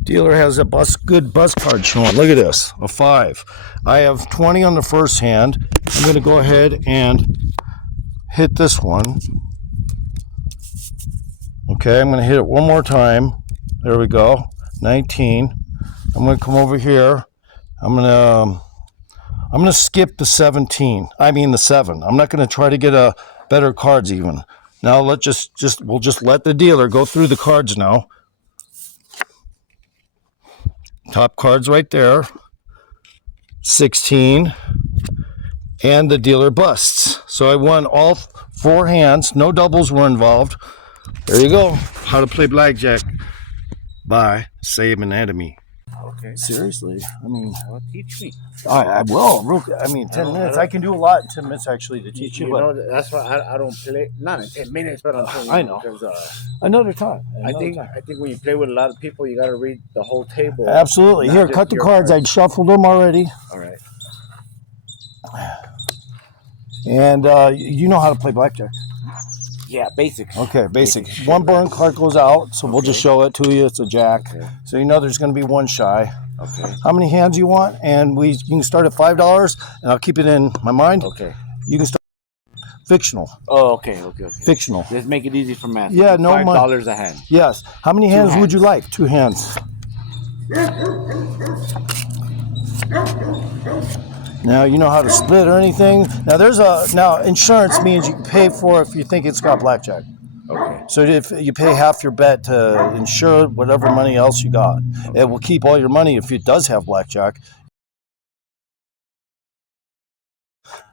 Dealer has a good bus card showing. Look at this, a 5. I have 20 on the first hand. I'm going to go ahead and hit this one. Okay, I'm going to hit it one more time. There we go. 19. I'm going to come over here. I'm going to skip the 17. I mean the 7. I'm not going to try to get a better cards even. Now we'll just let the dealer go through the cards now. Top cards right there. 16. And the dealer busts. So I won all 4 hands. No doubles were involved. There you go. How to play blackjack by Save Anatomy. Okay. Seriously, I mean, Well, teach me. I will. I mean, 10 minutes. I can do a lot in 10 minutes actually to teach you. You But know, that's why I don't play. Not in 10 minutes, but I'm telling you. I know. Because, another time. I think when you play with a lot of people, you got to read the whole table. Absolutely. Not Here, just cut the your cards. I shuffled them already. All right. And you know how to play blackjack. Yeah, basics. Okay, basic. One burn card goes out, so we'll just show it to you. It's a jack. Okay. So you know there's going to be one shy. Okay. How many hands you want, and you can start at $5, and I'll keep it in my mind. Okay. You can start fictional. Oh, okay. Fictional. Let's make it easy for math. Yeah, no money. $5 a hand. Yes. How many hands would you like? 2 hands. Now you know how to split or anything. Now insurance means you can pay for it if you think it's got blackjack. Okay. So if you pay half your bet to insure whatever money else you got, it will keep all your money if it does have blackjack.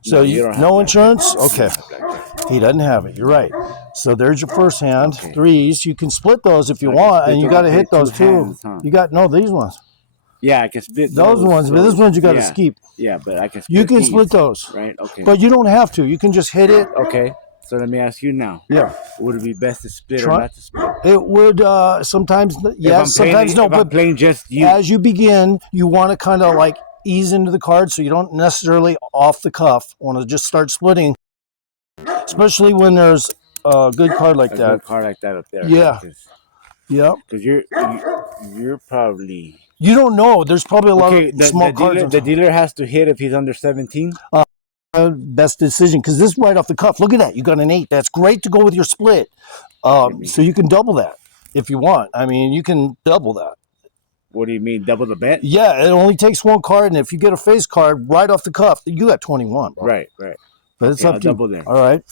So you don't have no blackjack. insurance? Okay. He doesn't have it. You're right. So there's your first hand. Okay. 3s. You can split those if you want, and you got to hit those too. Hands, huh? You got these ones. Yeah, I can split Those ones, but this ones you got to skip. Yeah, but I can split You can these, split those. Right? Okay. But you don't have to. You can just hit it. Okay. So let me ask you now. Yeah. Would it be best to split or not to split? It would sometimes yes, sometimes no. If I'm playing just you. As you begin, you want to kind of like ease into the card, so you don't necessarily off the cuff want to just start splitting, especially when there's a good card like that. Good card like that up there. Yeah. Yeah. Because you're probably. You don't know. There's probably a lot of small cards. The dealer has to hit if he's under 17. Best decision, because this is right off the cuff. Look at that. You got an 8. That's great to go with your split. So you can double that if you want. I mean, you can double that. What do you mean, double the bet? Yeah, it only takes 1 card, and if you get a face card right off the cuff, you got 21. Bro. Right. But it's up to double you. there. All right.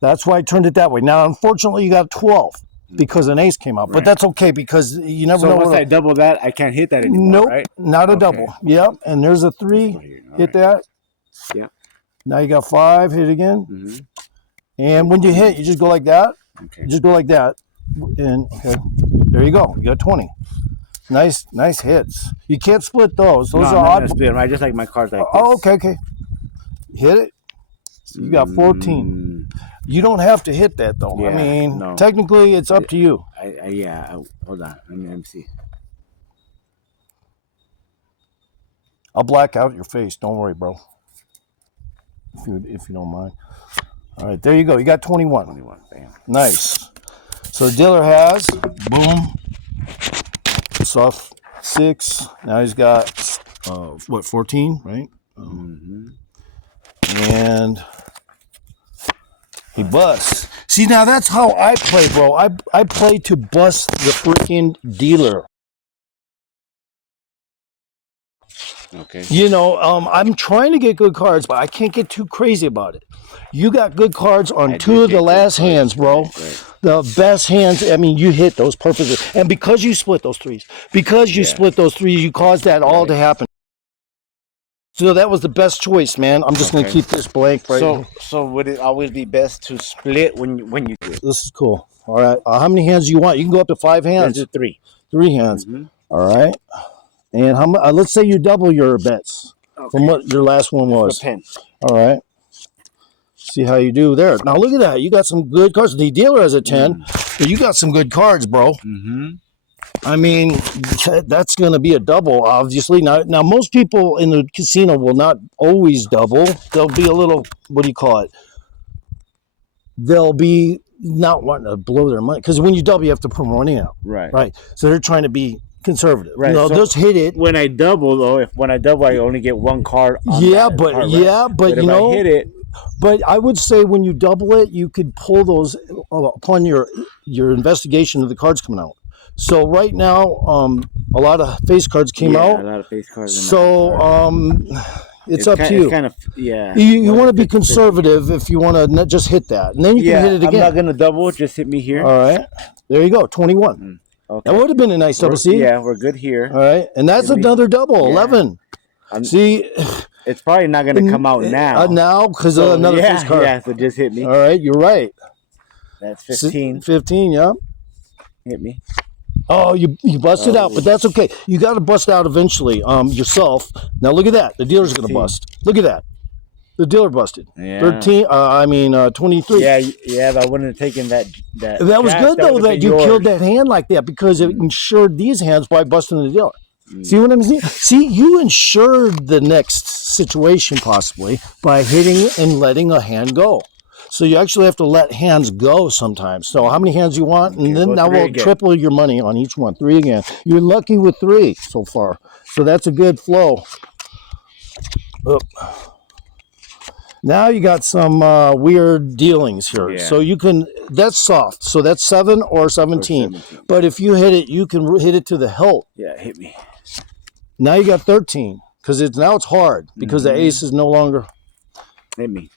That's why I turned it that way. Now, unfortunately, you got 12 because an ace came out. But that's okay because you never know. So once I double that, I can't hit that anymore, nope, right? not a double. Yep. And there's a 3. Hit that. Yeah. Now you got 5. Hit it again. Mm-hmm. And when you hit, you just go like that. Okay. You just go like that. And okay, there you go. You got 20. Nice hits. You can't split those. Those are odd. Split. I just like my cards like this. Oh, okay. Hit it. So you got 14. You don't have to hit that though. Yeah, I mean, technically, it's up to you. Hold on. Let me see. I'll black out your face. Don't worry, bro. If you don't mind. All right, there you go. You got 21. 21. Bam. Nice. So the dealer has boom. Soft 6. Now he's got 14, right? And he busts. See, now that's how I play, bro. I play to bust the freaking dealer. Okay. You know, I'm trying to get good cards, but I can't get too crazy about it. You got good cards on 2 of the last hands, bro. Right. The best hands. I mean, you hit those perfectly. And because you split those 3s, you caused that all to happen. So that was the best choice, man. I'm just going to keep this blank right now. So would it always be best to split when you do it? This is cool. All right. How many hands do you want? You can go up to 5 hands. Let's do 3. 3 hands. All right. And how much? Let's say you double your bets from what your last one was. 10. All right. See how you do there. Now look at that. You got some good cards. The dealer has a 10, but you got some good cards, bro. I mean, that's going to be a double, obviously. Now, most people in the casino will not always double. They'll be a little, what do you call it? They'll be not wanting to blow their money. Because when you double, you have to put more money out. Right. So they're trying to be conservative. Right. So just hit it. When I double, though, when I double, I only get 1 card on but card, but you know. I hit it. But I would say when you double it, you could pull those upon your investigation of the cards coming out. So right now, a lot of face cards came out. A lot of face cards. So it's up to you. It's kind of, You want to be conservative if you want to not just hit that, and then you can hit it again. I'm not gonna double. Just hit me here. All right. There you go. 21. Okay. That would have been a nice double. See? Yeah, we're good here. All right, and that's another double. 11. See. It's probably not going to come out now. Now, because of another face card. Yeah, so just hit me. All right, you're right. That's 15. 15, yeah. Hit me. Oh, you busted out, but that's okay. You got to bust out eventually yourself. Now, look at that. The dealer's going to bust. Look at that. The dealer busted. Yeah. 23. Yeah, but I wouldn't have taken that. That was good, though, that you killed that hand like that because it insured these hands by busting the dealer. See what I'm saying? See, you insured the next situation possibly by hitting and letting a hand go. So you actually have to let hands go sometimes. So how many hands you want? And then now we'll triple your money on each one. 3 again. You're lucky with 3 so far. So that's a good flow. Oop. Now you got some weird dealings here. Yeah. So you can, that's soft. So that's 7 or 17. 17. But if you hit it, you can hit it to the hilt. Yeah, hit me. Now you got 13 because now it's hard because the ace is no longer. Hit me.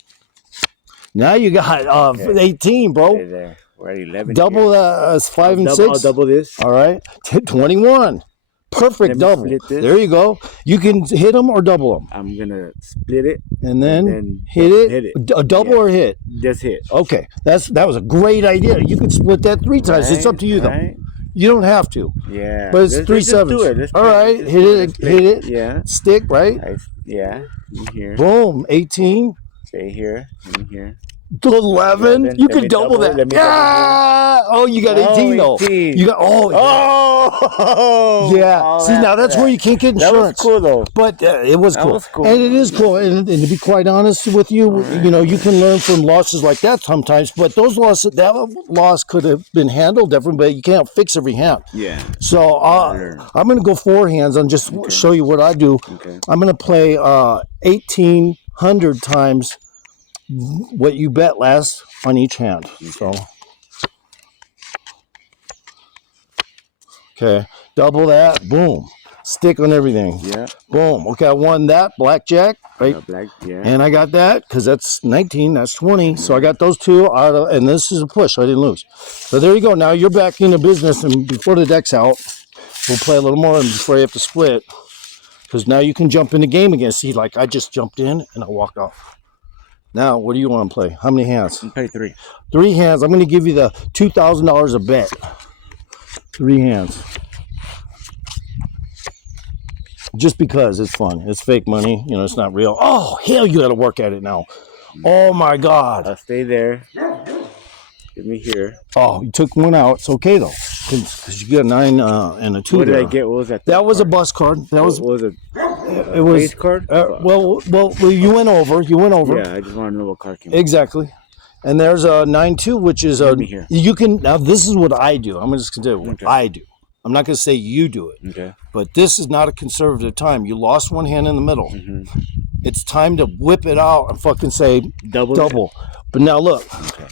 Now you got 18, bro. Right there. We're at 11. Double that 5 and 6. I'll double this. All right. 21. Perfect double. Split this. There you go. You can hit them or double them. I'm gonna split it And then hit it. A double or hit? Just hit. Okay. That was a great idea. You could split that 3 times. It's up to you, though. You don't have to. Yeah. But it's 3 sevens. All right. Hit it. Yeah. Stick, right? Yeah. In here. Boom. 18. Stay here. In here. 11. You can double that. Yeah. Oh, you got 18 though. 18. You got yeah. See, now that's where you can't get insurance. That was cool though. But it was cool. Was cool. And it is cool. And to be quite honest with you, you know, you can learn from losses like that sometimes. But those losses, that loss could have been handled different, but you can't fix every hand. Yeah. So I'm going to go 4 hands and just show you what I do. Okay. I'm going to play 1,800 times what you bet last on each hand. So, okay, double that, boom, stick on everything. Yeah. Boom. Okay, I won that blackjack, right? And I got that because that's 19, that's 20. So I got those 2 out of, and this is a push. I didn't lose. So there you go. Now you're back into business, and before the deck's out, we'll play a little more, and before you have to split, because now you can jump in the game again. See, like I just jumped in and I walked off. Now, what do you want to play? How many hands? Play 3. 3 hands. I'm going to give you the $2,000 a bet. 3 hands. Just because it's fun. It's fake money. You know, it's not real. Oh, hell, you got to work at it now. Oh, my God. I'll stay there. Give me here. Oh, you took 1 out. It's okay, though. Because you got a 9 and a 2 What there. did I get? What was that? That was a bus card. That was... What was it? It was base card? Well, you went over. Yeah, I just want to know what card came. Exactly. And there's a 9-2, which is a. Here. You can now. This is what I do. I'm just gonna do what I do. I'm not gonna say you do it. Okay. But this is not a conservative time. You lost 1 hand in the middle. It's time to whip it out and fucking say double. But now look. Okay.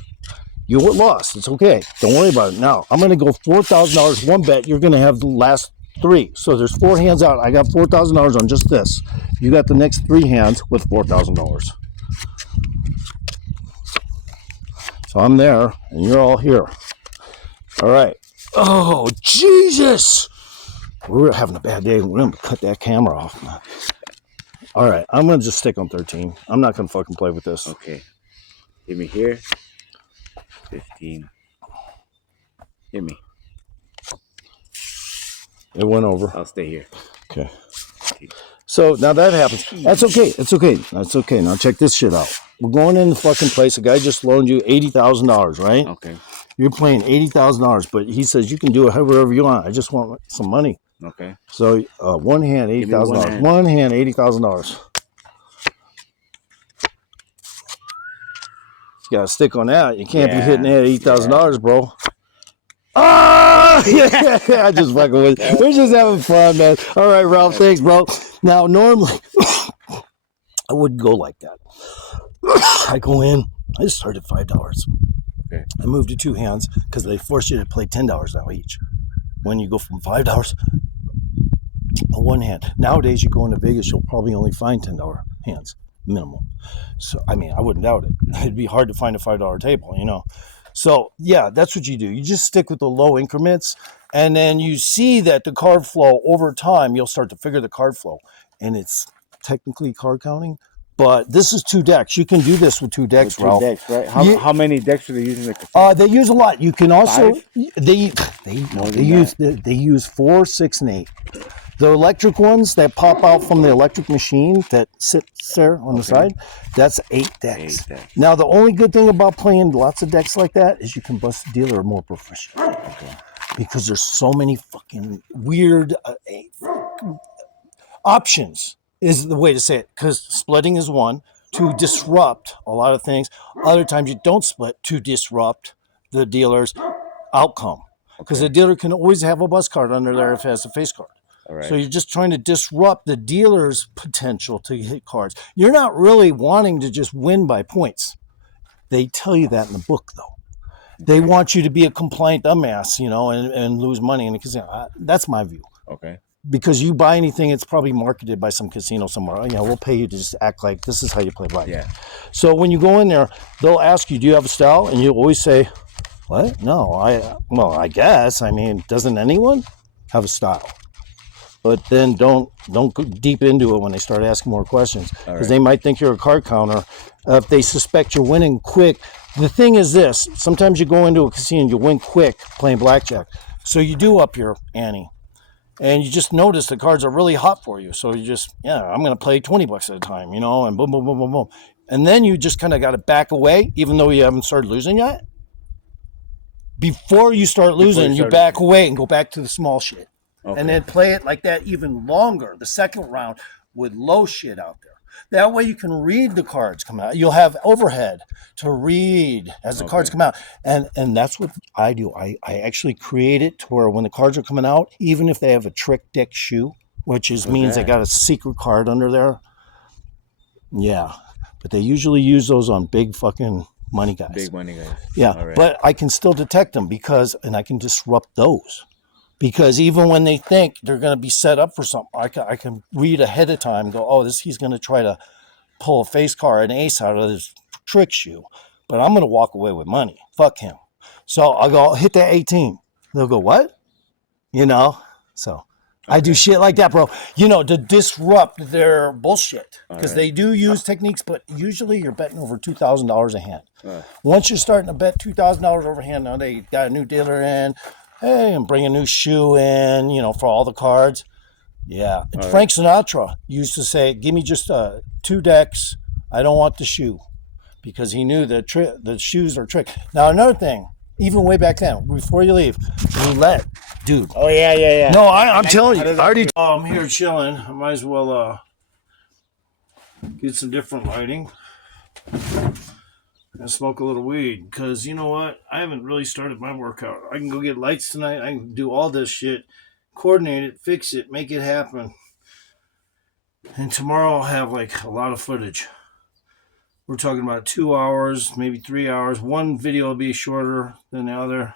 You lost. It's okay. Don't worry about it. Now I'm gonna go $4,000 1 bet. You're gonna have the last 3. So there's 4 hands out. I got $4,000 on just this. You got the next 3 hands with $4,000. So I'm there, and you're all here. All right. Oh, Jesus! We're having a bad day. We're going to cut that camera off. All right. I'm going to just stick on 13. I'm not going to fucking play with this. Okay. Give me here. 15. Hit me. It went over. I'll stay here. Okay. So now that happens. That's okay. It's okay. That's okay. Now check this shit out. We're going in the fucking place. A guy just loaned you $80,000, right? Okay. You're playing $80,000, but he says you can do it however you want. I just want some money. Okay. So 1 hand, $80,000. 1 hand, $80,000. You got to stick on that. You can't be hitting that $80,000, bro. Ah! Yeah, I just fucking with you. We're just having fun, man. All right, Ralph, thanks, bro. Now, normally, I wouldn't go like that. I go in, I just started $5. Okay. I moved to 2 hands because they force you to play $10 now each. When you go from $5 on 1 hand. Nowadays, you go into Vegas, you'll probably only find $10 hands, minimum. So, I mean, I wouldn't doubt it. It'd be hard to find a $5 table, you know. So, yeah, that's what you do. You just stick with the low increments, and then you see that the card flow over time, you'll start to figure the card flow. And it's technically card counting, but this is 2 decks. You can do this with 2 decks, with 2 decks, right? How many decks are they using? They use a lot. You can also 5? They use 4, 6, and 8. The electric ones that pop out from the electric machine that sits there on the side, that's 8 decks. Now, the only good thing about playing lots of decks like that is you can bust the dealer more proficient. Okay. Because there's so many fucking weird options is the way to say it. Because splitting is one, to disrupt a lot of things. Other times you don't split to disrupt the dealer's outcome. Because the dealer can always have a bus card under there if it has a face card. All right. So you're just trying to disrupt the dealer's potential to hit cards. You're not really wanting to just win by points. They tell you that in the book, though. They want you to be a compliant dumbass, and lose money in the casino. That's my view. Okay. Because you buy anything, it's probably marketed by some casino somewhere. We'll pay you to just act like this is how you play blackjack. Yeah. So when you go in there, they'll ask you, do you have a style? And you always say, what? No, I guess. I mean, doesn't anyone have a style? But then don't go deep into it when they start asking more questions, because they might think you're a card counter. If they suspect you're winning quick, the thing is this: sometimes you go into a casino and you win quick playing blackjack, so you do up your ante, and you just notice the cards are really hot for you. So you just, I'm going to play $20 at a time, and boom, boom, boom, boom, boom, and then you just kind of got to back away, even though you haven't started losing yet. Before you start losing, you back away and go back to the small shit. Okay. And then play it like that even longer, the second round, with low shit out there. That way you can read the cards come out. You'll have overhead to read as the cards come out. And that's what I do. I actually create it to where when the cards are coming out, even if they have a trick deck shoe, which means they got a secret card under there. Yeah. But they usually use those on big fucking money guys. Big money guys. Yeah. But I can still detect them and I can disrupt those. Because even when they think they're going to be set up for something, I can read ahead of time and go, he's going to try to pull a face card, an ace out of this trick shoe. But I'm going to walk away with money. Fuck him. So I'll go, hit that 18. They'll go, what? So I do shit like that, bro. To disrupt their bullshit. Because they do use techniques, but usually you're betting over $2,000 a hand. Once you're starting to bet $2,000 over a hand, now they got a new dealer in. Hey, and bring a new shoe in, for all the cards. Yeah. Frank Sinatra used to say, give me just 2 decks. I don't want the shoe. Because he knew the shoes are trick. Now, another thing, even way back then, before you leave, roulette. Dude. Oh, yeah. No, I'm telling you. I'm here chilling. I might as well get some different lighting. And smoke a little weed, because you know what? I haven't really started my workout. I can go get lights tonight. I can do all this shit, coordinate it, fix it, make it happen. And tomorrow I'll have a lot of footage. We're talking about 2 hours, maybe 3 hours. One video will be shorter than the other.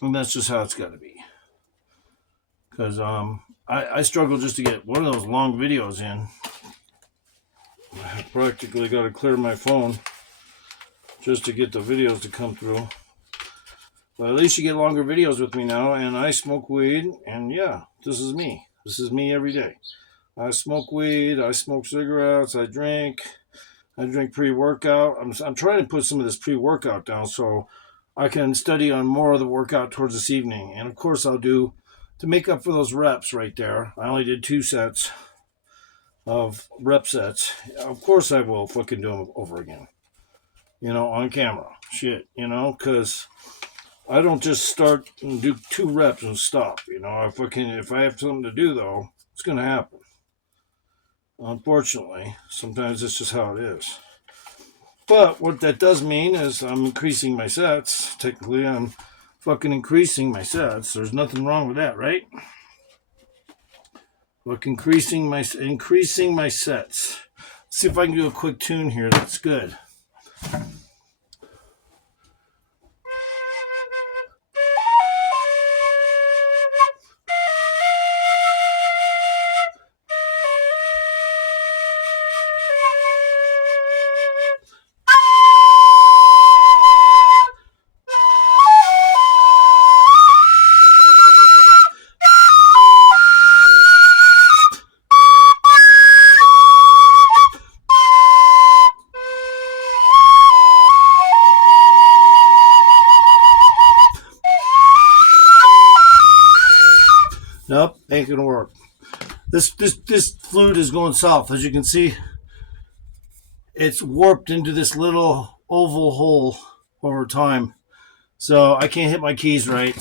And that's just how it's got to be. Because I struggle just to get one of those long videos in. I practically got to clear my phone just to get the videos to come through. But at least you get longer videos with me now, and I smoke weed, and this is me. This is me every day. I smoke weed, I smoke cigarettes, I drink pre-workout. I'm trying to put some of this pre-workout down so I can study on more of the workout towards this evening. And of course I'll do, to make up for those reps right there, I only did 2 sets of rep sets. Of course I will fucking do them over again. On camera. Shit, because I don't just start and do 2 reps and stop. If I have something to do, though, it's going to happen. Unfortunately, sometimes it's just how it is. But what that does mean is I'm increasing my sets. Technically, I'm fucking increasing my sets. There's nothing wrong with that, right? Look, increasing my sets. Let's see if I can do a quick tune here that's good. Nope, ain't gonna work. This flute is going south. As you can see, it's warped into this little oval hole over time. So I can't hit my keys right.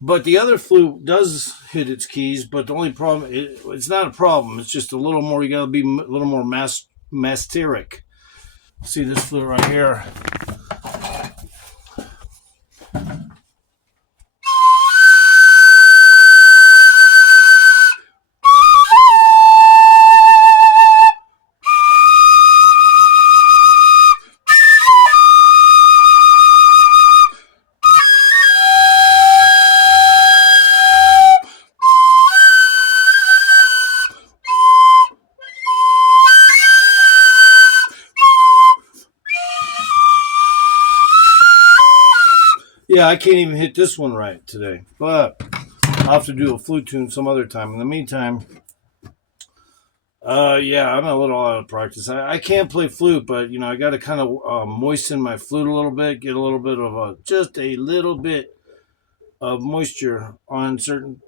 But the other flute does hit its keys. But the only problem, it's not a problem. It's just a little more. You got to be a little more masteric. See this flute right here. Yeah, I can't even hit this one right today, but I'll have to do a flute tune some other time. In the meantime, yeah, I'm a little out of practice. I can't play flute, but I got to kind of moisten my flute a little bit, get a little bit of just a little bit of moisture on certain,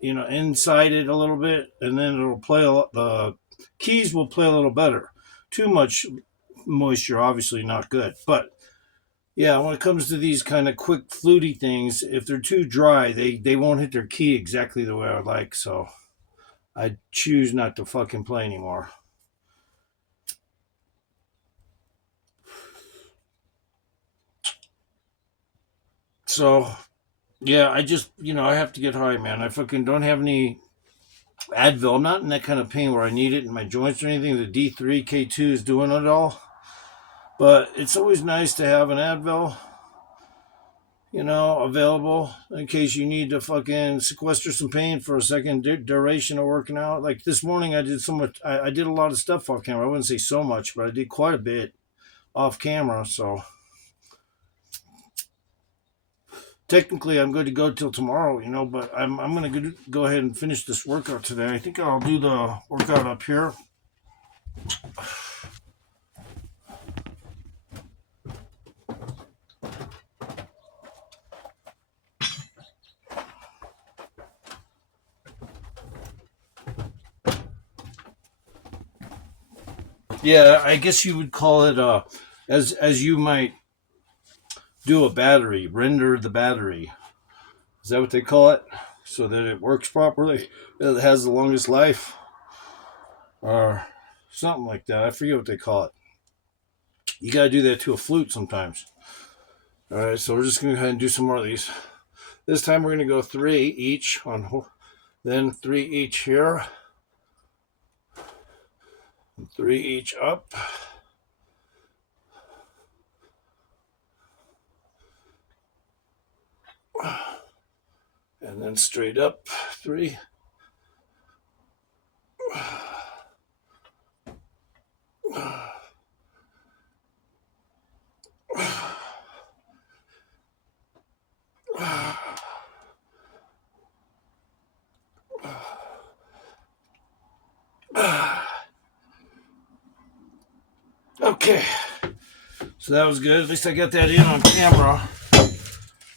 inside it a little bit, and then it'll play the keys will play a little better. Too much moisture, obviously not good, but yeah, when it comes to these kind of quick fluty things, if they're too dry, they won't hit their key exactly the way I like. So I choose not to fucking play anymore. So yeah, I just I have to get high, man. I fucking don't have any Advil. I'm not in that kind of pain where I need it in my joints or anything. The D3 K2 is doing it all, but it's always nice to have an Advil, available in case you need to fucking sequester some pain for a second duration of working out. Like this morning, I did so much. I did a lot of stuff off camera. I wouldn't say so much, but I did quite a bit off camera. So technically, I'm good to go till tomorrow, But I'm gonna go ahead and finish this workout today. I think I'll do the workout up here. Yeah, I guess you would call it as you might do a battery, render the battery. Is that what they call it? So that it works properly, that it has the longest life, or something like that. I forget what they call it. You gotta do that to a flute sometimes. All right, so we're just gonna go ahead and do some more of these. This time we're gonna go 3 each on, then 3 each here, and 3 each up. And then straight up 3. Okay, so that was good. At least I got that in on camera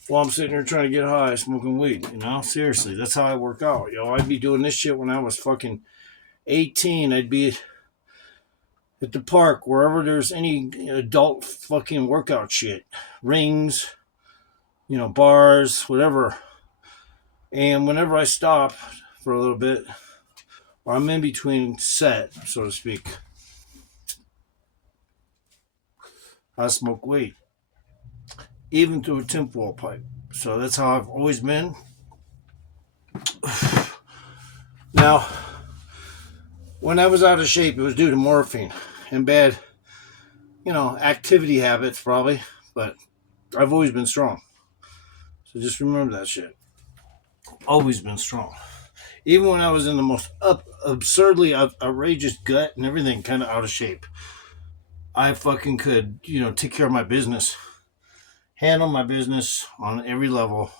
while I'm sitting here trying to get high smoking weed. Seriously, that's how I work out. I'd be doing this shit when I was fucking 18. I'd be at the park, wherever there's any adult fucking workout shit, rings, bars, whatever. And whenever I stop for a little bit, or I'm in between set, so to speak, I smoke weed, even through a tinfoil pipe. So that's how I've always been. Now, when I was out of shape, it was due to morphine and bad, activity habits probably, but I've always been strong. So just remember that shit. Always been strong. Even when I was in the most absurdly outrageous gut and everything kind of out of shape, I fucking could, take care of my business, handle my business on every level.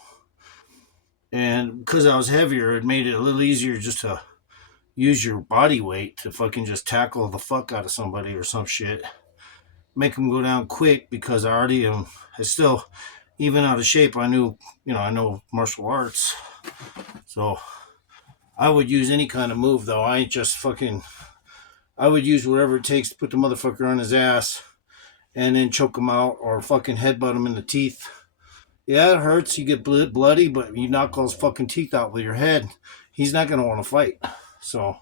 And because I was heavier, it made it a little easier just to use your body weight to fucking just tackle the fuck out of somebody or some shit. Make them go down quick because I already am. I still, even out of shape, I knew, I know martial arts. So I would use any kind of move, though. I ain't just fucking. I would use whatever it takes to put the motherfucker on his ass and then choke him out or fucking headbutt him in the teeth. Yeah, it hurts. You get bloody, but you knock all his fucking teeth out with your head. He's not going to want to fight. So,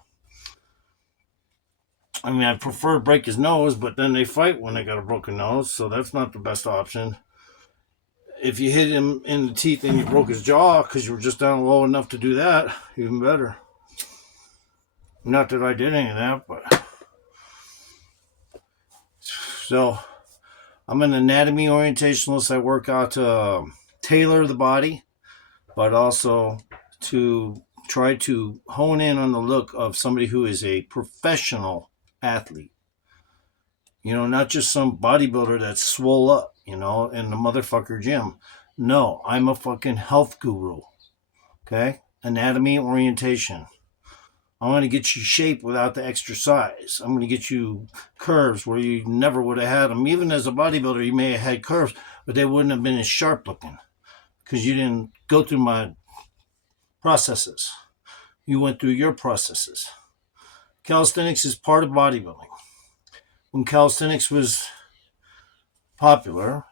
I mean, I prefer to break his nose, but then they fight when they got a broken nose, so that's not the best option. If you hit him in the teeth and you broke his jaw because you were just down low enough to do that, even better. Not that I did any of that, but... So, I'm an anatomy orientationalist. I work out to tailor the body, but also to try to hone in on the look of somebody who is a professional athlete. Not just some bodybuilder that's swole up, in the motherfucker gym. No, I'm a fucking health guru. Okay? Anatomy orientation. I'm going to get you shape without the extra size. I'm going to get you curves where you never would have had them. Even as a bodybuilder, you may have had curves, but they wouldn't have been as sharp looking because you didn't go through my processes. You went through your processes. Calisthenics is part of bodybuilding. When calisthenics was popular,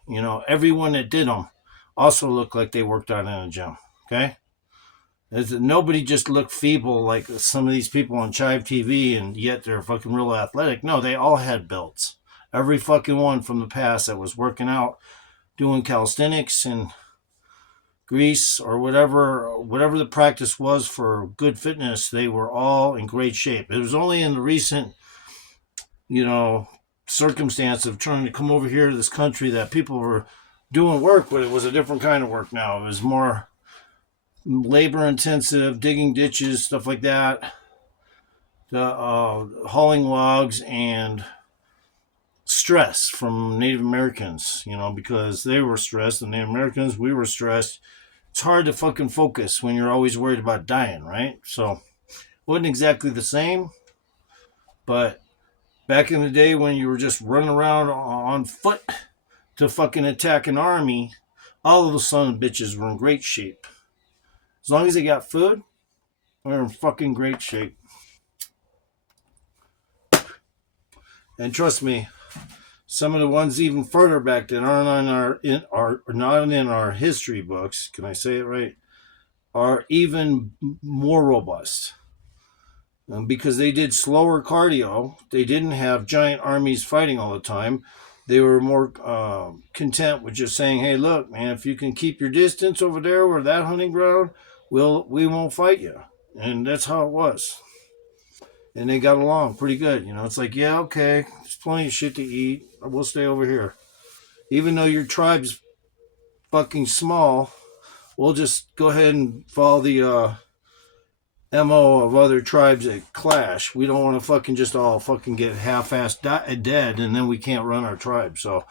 everyone that did them also looked like they worked out in a gym. Okay? Nobody just looked feeble like some of these people on Chive TV and yet they're fucking real athletic. No, they all had belts. Every fucking one from the past that was working out, doing calisthenics and Greece or whatever the practice was for good fitness, they were all in great shape. It was only in the recent, circumstance of trying to come over here to this country that people were doing work, but it was a different kind of work now. It was more labor intensive, digging ditches, stuff like that, hauling logs, and stress from Native Americans, because they were stressed, the Native Americans, we were stressed. It's hard to fucking focus when you're always worried about dying, right? So it wasn't exactly the same, but back in the day when you were just running around on foot to fucking attack an army, all of the son of bitches were in great shape. As long as they got food, they're in fucking great shape. And trust me, some of the ones even further back that aren't not in our history books, can I say it right, are even more robust. Because they did slower cardio, they didn't have giant armies fighting all the time. They were more content with just saying, "Hey, look, man, if you can keep your distance over there or that hunting ground, we won't fight you." And that's how it was. And they got along pretty good. It's like, yeah, okay, there's plenty of shit to eat. We'll stay over here. Even though your tribe's fucking small, we'll just go ahead and follow the MO of other tribes that clash. We don't want to fucking just all fucking get half-assed dead and then we can't run our tribe. So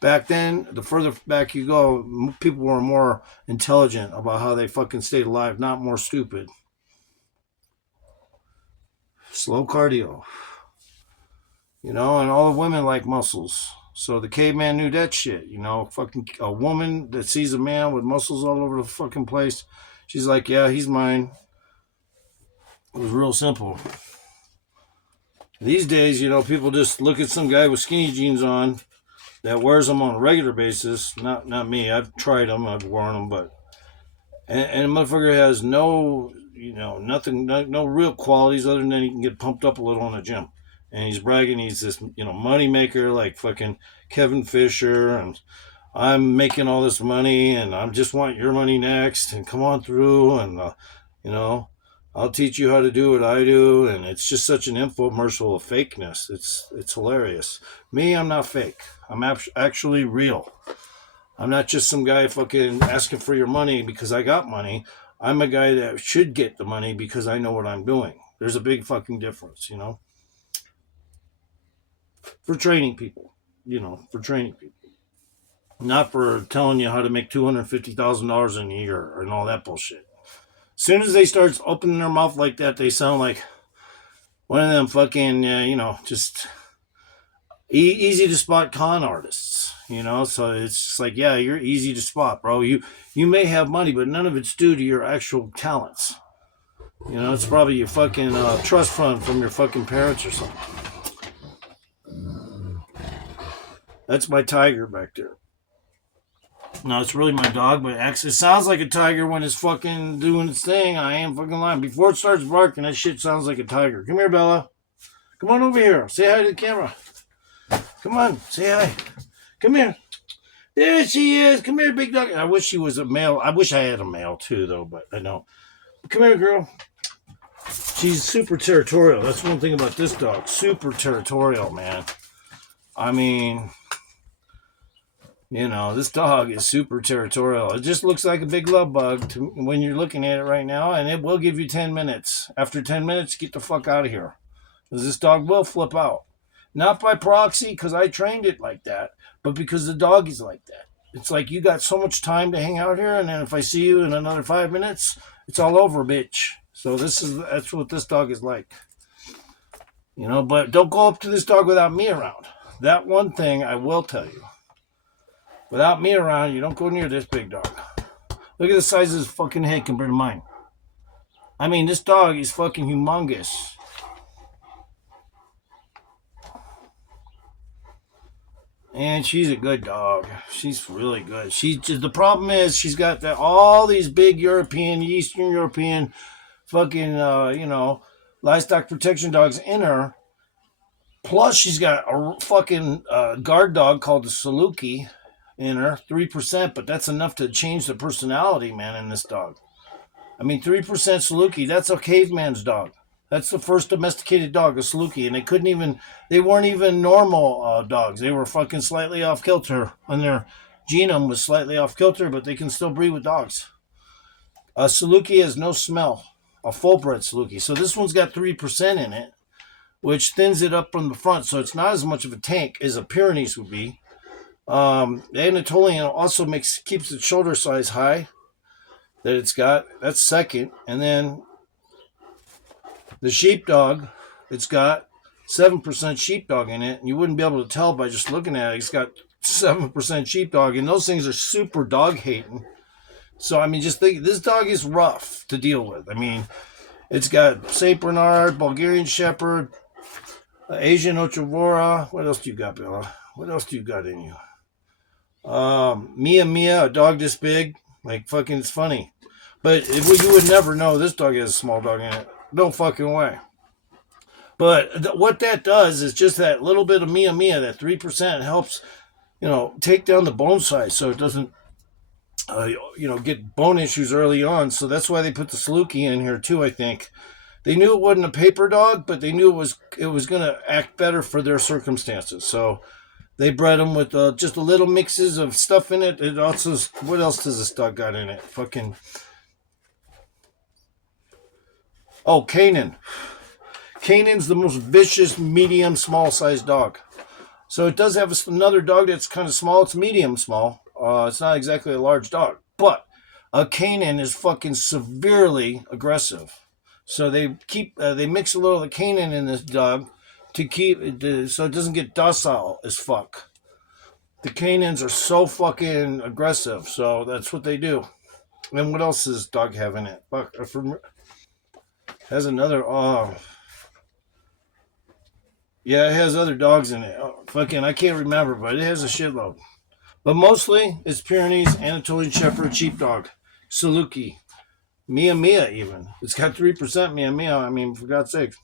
back then, the further back you go, people were more intelligent about how they fucking stayed alive, not more stupid. Slow cardio. And all the women like muscles. So the caveman knew that shit. Fucking a woman that sees a man with muscles all over the fucking place, she's like, yeah, he's mine. It was real simple. These days, people just look at some guy with skinny jeans on that wears them on a regular basis. Not me. I've tried them. I've worn them, but and the motherfucker has no, nothing, no real qualities other than he can get pumped up a little in the gym. And he's bragging he's this, money maker like fucking Kevin Fisher, and I'm making all this money, and I just want your money next, and come on through, and I'll teach you how to do what I do. And it's just such an infomercial of fakeness. It's hilarious. Me, I'm not fake. I'm actually real. I'm not just some guy fucking asking for your money because I got money. I'm a guy that should get the money because I know what I'm doing. There's a big fucking difference, for training people, not for telling you how to make $250,000 in a year and all that bullshit. As soon as they start opening their mouth like that, they sound like one of them fucking, just easy to spot con artists, So it's just like, yeah, you're easy to spot, bro. You may have money, but none of it's due to your actual talents. It's probably your fucking trust fund from your fucking parents or something. That's my tiger back there. No, it's really my dog, but it sounds like a tiger when it's fucking doing its thing. I am fucking lying. Before it starts barking, that shit sounds like a tiger. Come here, Bella. Come on over here. Say hi to the camera. Come on, say hi. Come here. There she is. Come here, big dog. I wish she was a male. I wish I had a male too, though, but I know. Come here, girl. She's super territorial. That's one thing about this dog. Super territorial, man. I mean, this dog is super territorial. It just looks like a big love bug when you're looking at it right now, and it will give you 10 minutes. After 10 minutes, get the fuck out of here. Because this dog will flip out. Not by proxy, because I trained it like that, but because the dog is like that. It's like you got so much time to hang out here, and then if I see you in another 5 minutes, it's all over, bitch. So that's what this dog is like. You know, but don't go up to this dog without me around. That one thing I will tell you. Without me around, you don't go near this big dog. Look at the size of his fucking head compared to mine. I mean, this dog is fucking humongous. And she's a good dog. She's really good. The problem is she's got all these big European, Eastern European, fucking livestock protection dogs in her. Plus, she's got a fucking guard dog called the Saluki in her, 3%. But that's enough to change the personality, man, in this dog. I mean, 3% Saluki. That's a caveman's dog. That's the first domesticated dog, a Saluki, and they weren't even normal dogs. They were fucking slightly off kilter, and their genome was slightly off kilter, but they can still breed with dogs. A Saluki has no smell, a full-bred Saluki. So this one's got 3% in it, which thins it up from the front, so it's not as much of a tank as a Pyrenees would be. The Anatolian also keeps its shoulder size high that it's got. That's second, and then the sheepdog, it's got 7% sheepdog in it, and you wouldn't be able to tell by just looking at it. It's got 7% sheepdog, and those things are super dog hating. So, I mean, just think, this dog is rough to deal with. I mean, it's got St. Bernard, Bulgarian Shepherd, Asian Ochevora. What else do you got, Bella? What else do you got in you? Mia, a dog this big. Like, fucking, it's funny. But you would never know this dog has a small dog in it. No fucking way. But what that does is just that little bit of Mia, that 3% helps, take down the bone size so it doesn't, get bone issues early on. So that's why they put the Saluki in here too, I think. They knew it wasn't a paper dog, but they knew it was going to act better for their circumstances. So they bred them with just a little mixes of stuff in it. It also, what else does this dog got in it? Fucking... Oh, Canaan. Canaan's the most vicious, medium, small-sized dog. So it does have another dog that's kind of small. It's medium small. It's not exactly a large dog. But a Canaan is fucking severely aggressive. So they mix a little of the Canaan in this dog to keep it, so it doesn't get docile as fuck. The Canaans are so fucking aggressive. So that's what they do. And what else does this dog have in it? Fuck, has another, yeah, it has other dogs in it. I can't remember, but it has a shitload. But mostly, it's Pyrenees, Anatolian Shepherd, Sheepdog, Saluki, Mia even. It's got 3% Mia, I mean, for God's sake.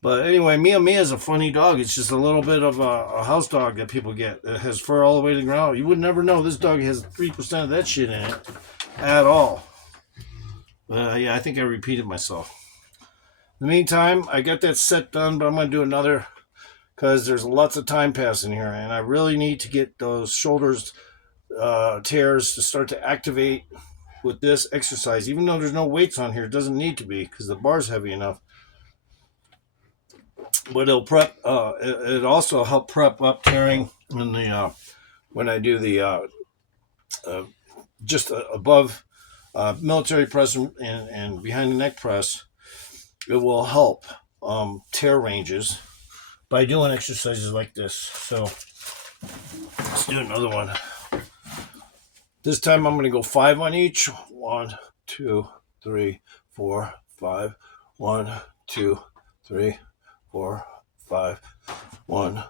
But anyway, Mia is a funny dog. It's just a little bit of a house dog that people get. It has fur all the way to the ground. You would never know this dog has 3% of that shit in it at all. Yeah, I think I repeated myself. In the meantime, I got that set done, but I'm going to do another because there's lots of time passing here, and I really need to get those shoulders tears to start to activate with this exercise. Even though there's no weights on here, it doesn't need to be because the bar's heavy enough. But it'll prep. It also help prep up tearing in the when I do the just above. Military press and behind the neck press, it will help tear ranges by doing exercises like this. So let's do another one. This time I'm going to go 5 on each. 1, 2, 3, 4, 5. 1, 2, 3, 4, 5. 1,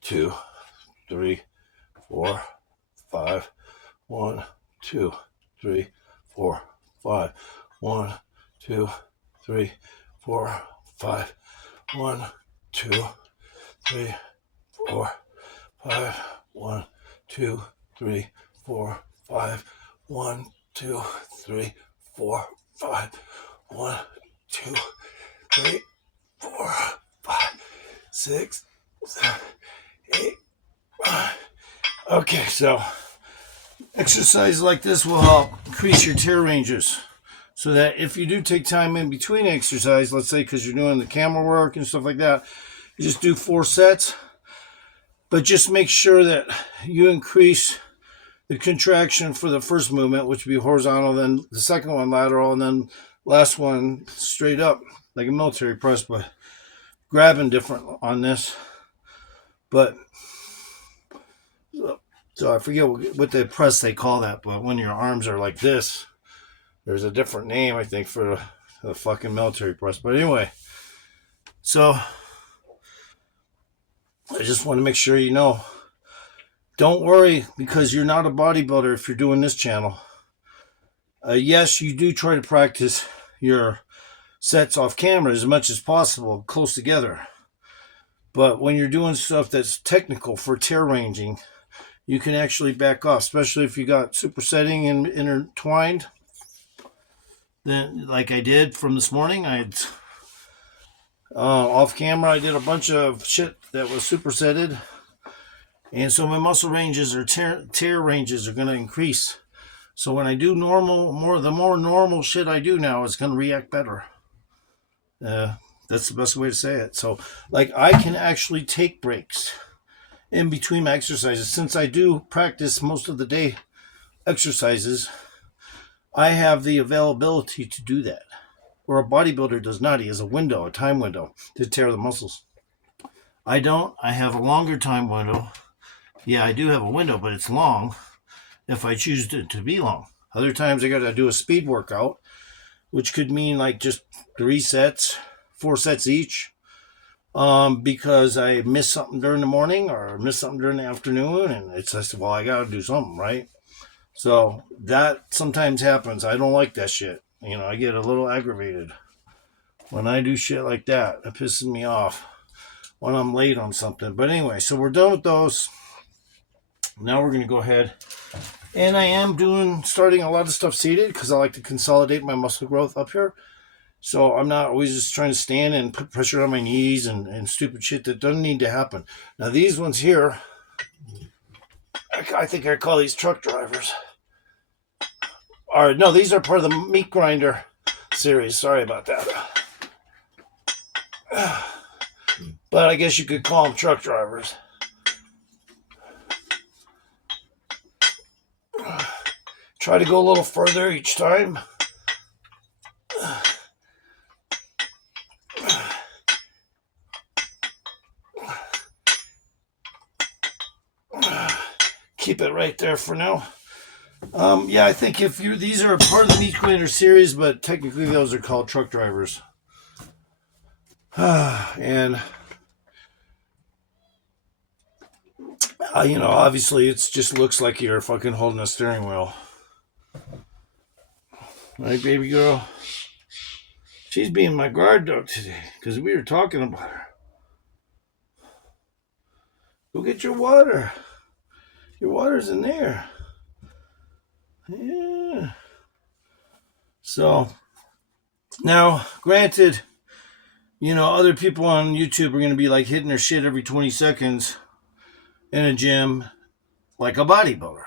2, 3, 4, 5. 1, 2, 3, 4, 5. 1, 2, 3, 4, 5. 1, 2, 3, 4, 5. 1, 2, 3, 4, 5. 1, 2, 3, 4, 5. 1, 2, 3, 4, 5, 6, 7, 8, 9. Okay, so exercise like this will help increase your tear ranges so that if you do take time in between exercise, let's say because you're doing the camera work and stuff like that, you just do 4 sets. But just make sure that you increase the contraction for the first movement, which would be horizontal, then the second one lateral, and then last one straight up, like a military press, but grabbing different on this. But so I forget what the press they call that, but when your arms are like this, there's a different name, I think, for the fucking military press. But anyway, so I just want to make sure you know. Don't worry, because you're not a bodybuilder if you're doing this channel. Yes, you do try to practice your sets off camera as much as possible, close together. But when you're doing stuff that's technical for tear ranging, you can actually back off, especially if you got supersetting and intertwined. Then, like I did from this morning, I had off camera, I did a bunch of shit that was supersetted. And so my muscle ranges or tear ranges are going to increase. So when I do the more normal shit I do now, it's going to react better. That's the best way to say it. So, like, I can actually take breaks in between my exercises. Since I do practice most of the day exercises, I have the availability to do that. Where a bodybuilder does not. He has a time window to tear the muscles. I don't. I have a longer time window. Yeah, I do have a window, but it's long if I choose to be long. Other times I got to do a speed workout, which could mean like just 3 sets, 4 sets each, because I missed something during the morning or missed something during the afternoon, and it's just, well, I got to do something, right? So that sometimes happens. I don't like that shit. You know, I get a little aggravated when I do shit like that. It pisses me off when I'm late on something. But anyway, so we're done with those. Now we're going to go ahead, and I am starting a lot of stuff seated because I like to consolidate my muscle growth up here. So I'm not always just trying to stand and put pressure on my knees and stupid shit that doesn't need to happen. Now these ones here, I think I call these truck drivers. Or no, these are part of the meat grinder series. Sorry about that. But I guess you could call them truck drivers. Try to go a little further each time. Keep it right there for now. Yeah, I think these are part of the meat grinder series, but technically those are called truck drivers. And obviously it just looks like you're fucking holding a steering wheel. Right, baby girl? She's being my guard dog today because we were talking about her. Go get your water. Your water's in there. Yeah. So, now, granted, other people on YouTube are going to be like hitting their shit every 20 seconds in a gym like a bodybuilder.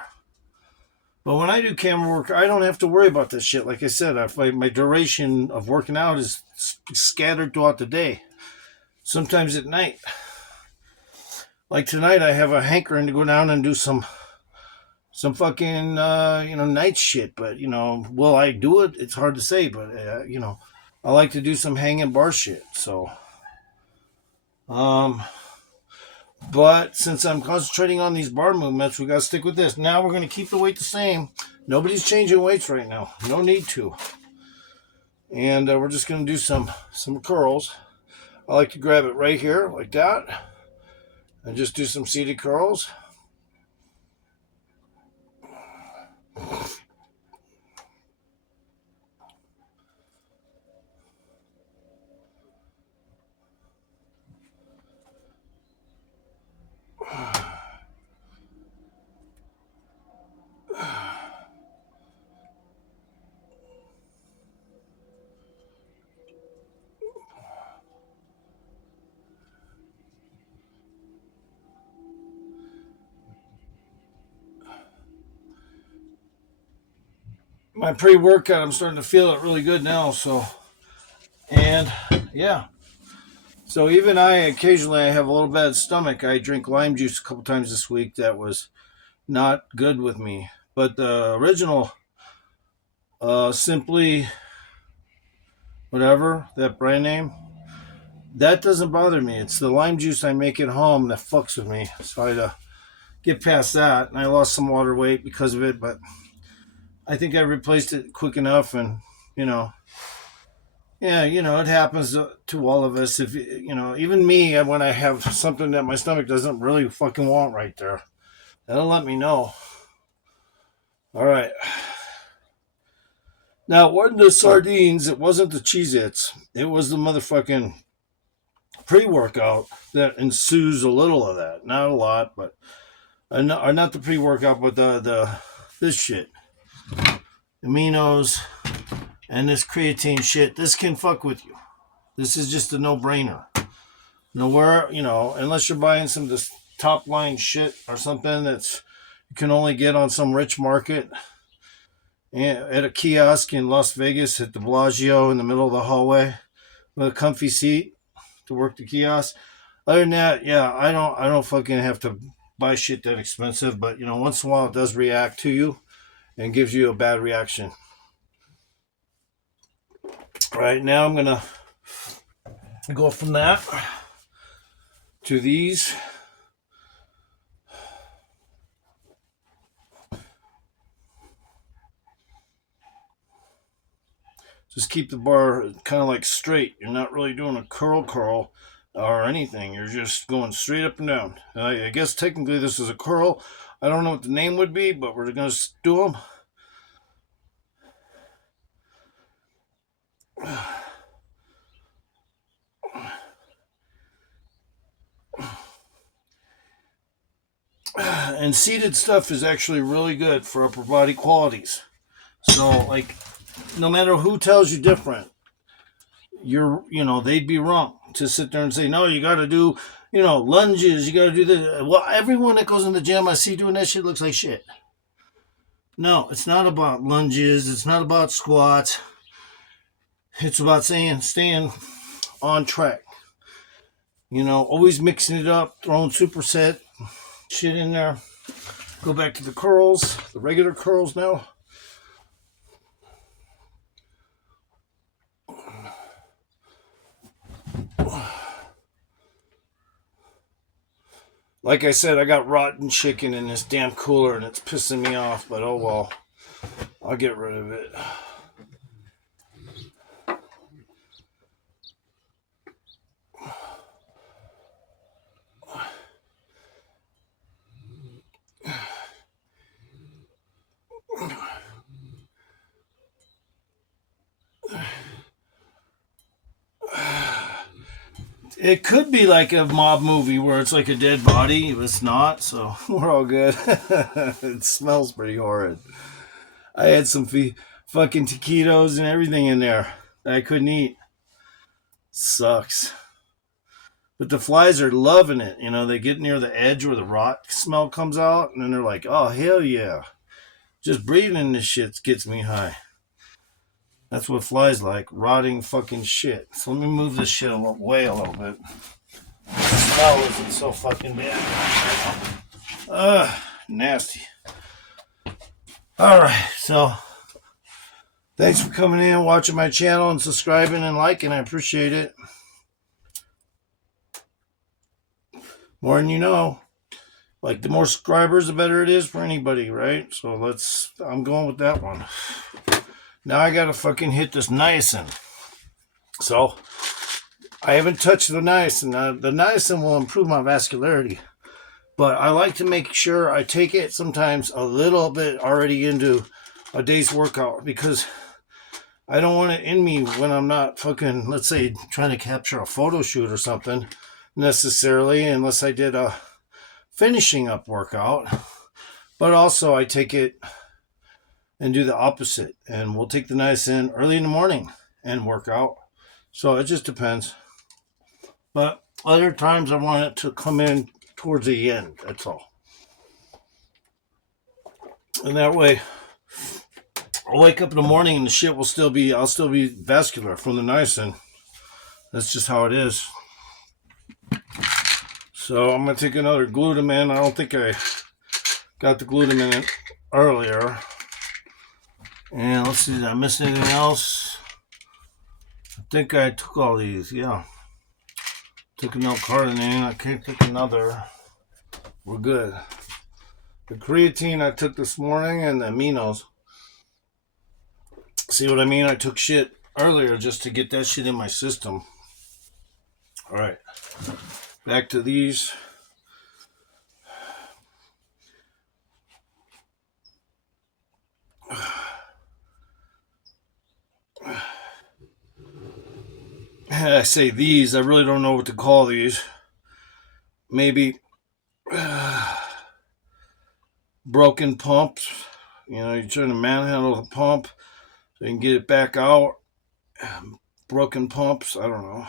But when I do camera work, I don't have to worry about this shit. Like I said, my duration of working out is scattered throughout the day. Sometimes at night. Like tonight, I have a hankering to go down and do some fucking, night shit. But, will I do it? It's hard to say. But, I like to do some hanging bar shit. So, but since I'm concentrating on these bar movements, we got to stick with this. Now we're going to keep the weight the same. Nobody's changing weights right now. No need to. And we're just going to do some curls. I like to grab it right here like that. And just do some seated curls. My pre-workout, I'm starting to feel it really good now. So, and yeah. So even occasionally I have a little bad stomach. I drink lime juice a couple times this week. That was not good with me. But the original, Simply whatever, that brand name, that doesn't bother me. It's the lime juice I make at home that fucks with me. So I had to get past that. And I lost some water weight because of it. But I think I replaced it quick enough. And, you know, yeah, it happens to all of us. If, even me, when I have something that my stomach doesn't really fucking want right there, that'll let me know. All right. Now, it wasn't the sardines. It wasn't the Cheez-Its. It was the motherfucking pre-workout that ensues a little of that. Not a lot, but or not the pre-workout, but the this shit, aminos, and this creatine shit. This can fuck with you. This is just a no-brainer. Nowhere, unless you're buying some this top line shit or something that's you can only get on some rich market at a kiosk in Las Vegas at the Bellagio in the middle of the hallway with a comfy seat to work the kiosk. Other than that, yeah, I don't fucking have to buy shit that expensive, but once in a while it does react to you and gives you a bad reaction. All right, now I'm gonna go from that to these. Just keep the bar kind of like straight. You're not really doing a curl or anything. You're just going straight up and down. I guess technically this is a curl. I don't know what the name would be, but we're going to do them. And seated stuff is actually really good for upper body qualities. So, like, no matter who tells you different, they'd be wrong to sit there and say, no, you got to do, lunges, you got to do this. Well, everyone that goes in the gym I see doing that shit looks like shit. No, it's not about lunges. It's not about squats. It's about staying on track. Always mixing it up, throwing superset shit in there. Go back to the curls, the regular curls now. Like I said, I got rotten chicken in this damn cooler and it's pissing me off, but oh well. I'll get rid of it. It could be like a mob movie where it's like a dead body. It's not, so we're all good. It smells pretty horrid. I had some fucking taquitos and everything in there that I couldn't eat. Sucks. But the flies are loving it. They get near the edge where the rot smell comes out, and then they're like, oh, hell yeah. Just breathing this shit gets me high. That's what flies like, rotting fucking shit. So let me move this shit away a little bit. The smell isn't so fucking bad. Nasty. Alright, so thanks for coming in, watching my channel, and subscribing and liking. I appreciate it. More than you know. Like, the more subscribers, the better it is for anybody, right? So I'm going with that one. Now I gotta fucking hit this niacin. So, I haven't touched the niacin. The niacin will improve my vascularity. But I like to make sure I take it sometimes a little bit already into a day's workout, because I don't want it in me when I'm not fucking, let's say, trying to capture a photo shoot or something necessarily, unless I did a finishing up workout. But also I take it and do the opposite, and we'll take the niacin early in the morning and work out. So it just depends. But other times I want it to come in towards the end. That's all. And that way I'll wake up in the morning and the shit will I'll still be vascular from the niacin. That's just how it is. So I'm going to take another glutamine. I don't think I got the glutamine earlier. And let's see, did I miss anything else? I think I took all these, yeah. Took an L-carnitine. I can't take another. We're good. The creatine I took this morning and the aminos. See what I mean? I took shit earlier just to get that shit in my system. All right. Back to these. I say these, I really don't know what to call these. Maybe broken pumps. You know, you're trying to manhandle the pump so you can get it back out. Broken pumps, I don't know.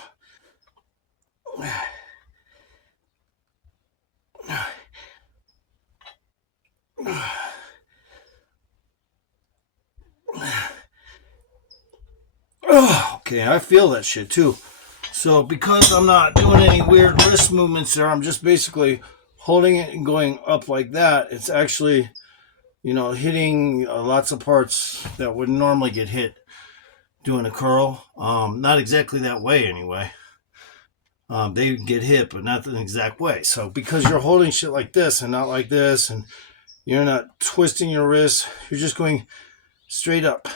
Oh, okay, I feel that shit too. So because I'm not doing any weird wrist movements there, I'm just basically holding it and going up like that. It's actually, you know, hitting lots of parts that would normally get hit doing a curl. Not exactly that way anyway. They get hit, but not the exact way. So because you're holding shit like this and not like this, and you're not twisting your wrist, you're just going straight up.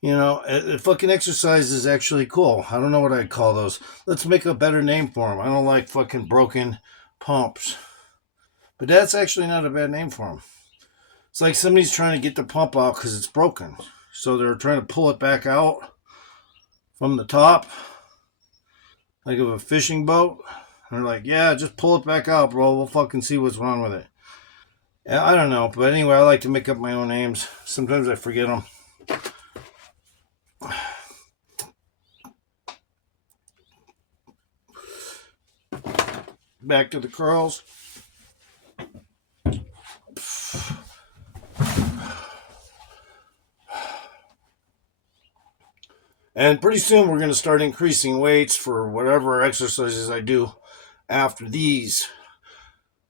You know, a fucking exercise is actually cool. I don't know what I'd call those. Let's make a better name for them. I don't like fucking broken pumps. But that's actually not a bad name for them. It's like somebody's trying to get the pump out because it's broken. So they're trying to pull it back out from the top, like of a fishing boat. And they're like, yeah, just pull it back out, bro. We'll fucking see what's wrong with it. Yeah, I don't know. But anyway, I like to make up my own names. Sometimes I forget them. Back to the curls. And pretty soon we're going to start increasing weights for whatever exercises I do after these.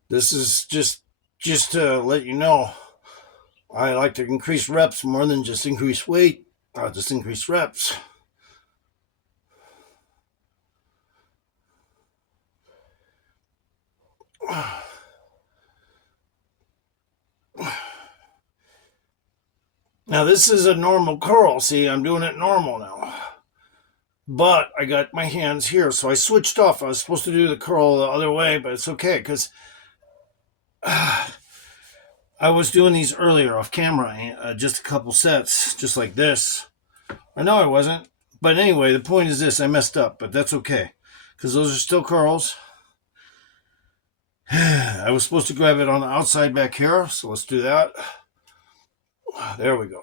This is just to let you know. I like to increase reps more than just increase weight. I'll just increase reps. Now this is a normal curl. See, I'm doing it normal now. But I got my hands here, so I switched off. I was supposed to do the curl the other way, but it's okay because I was doing these earlier off camera, just a couple sets, just like this. I know I wasn't. But anyway, the point is this. I messed up, but that's okay because those are still curls. I was supposed to grab it on the outside back here, so let's do that. There we go.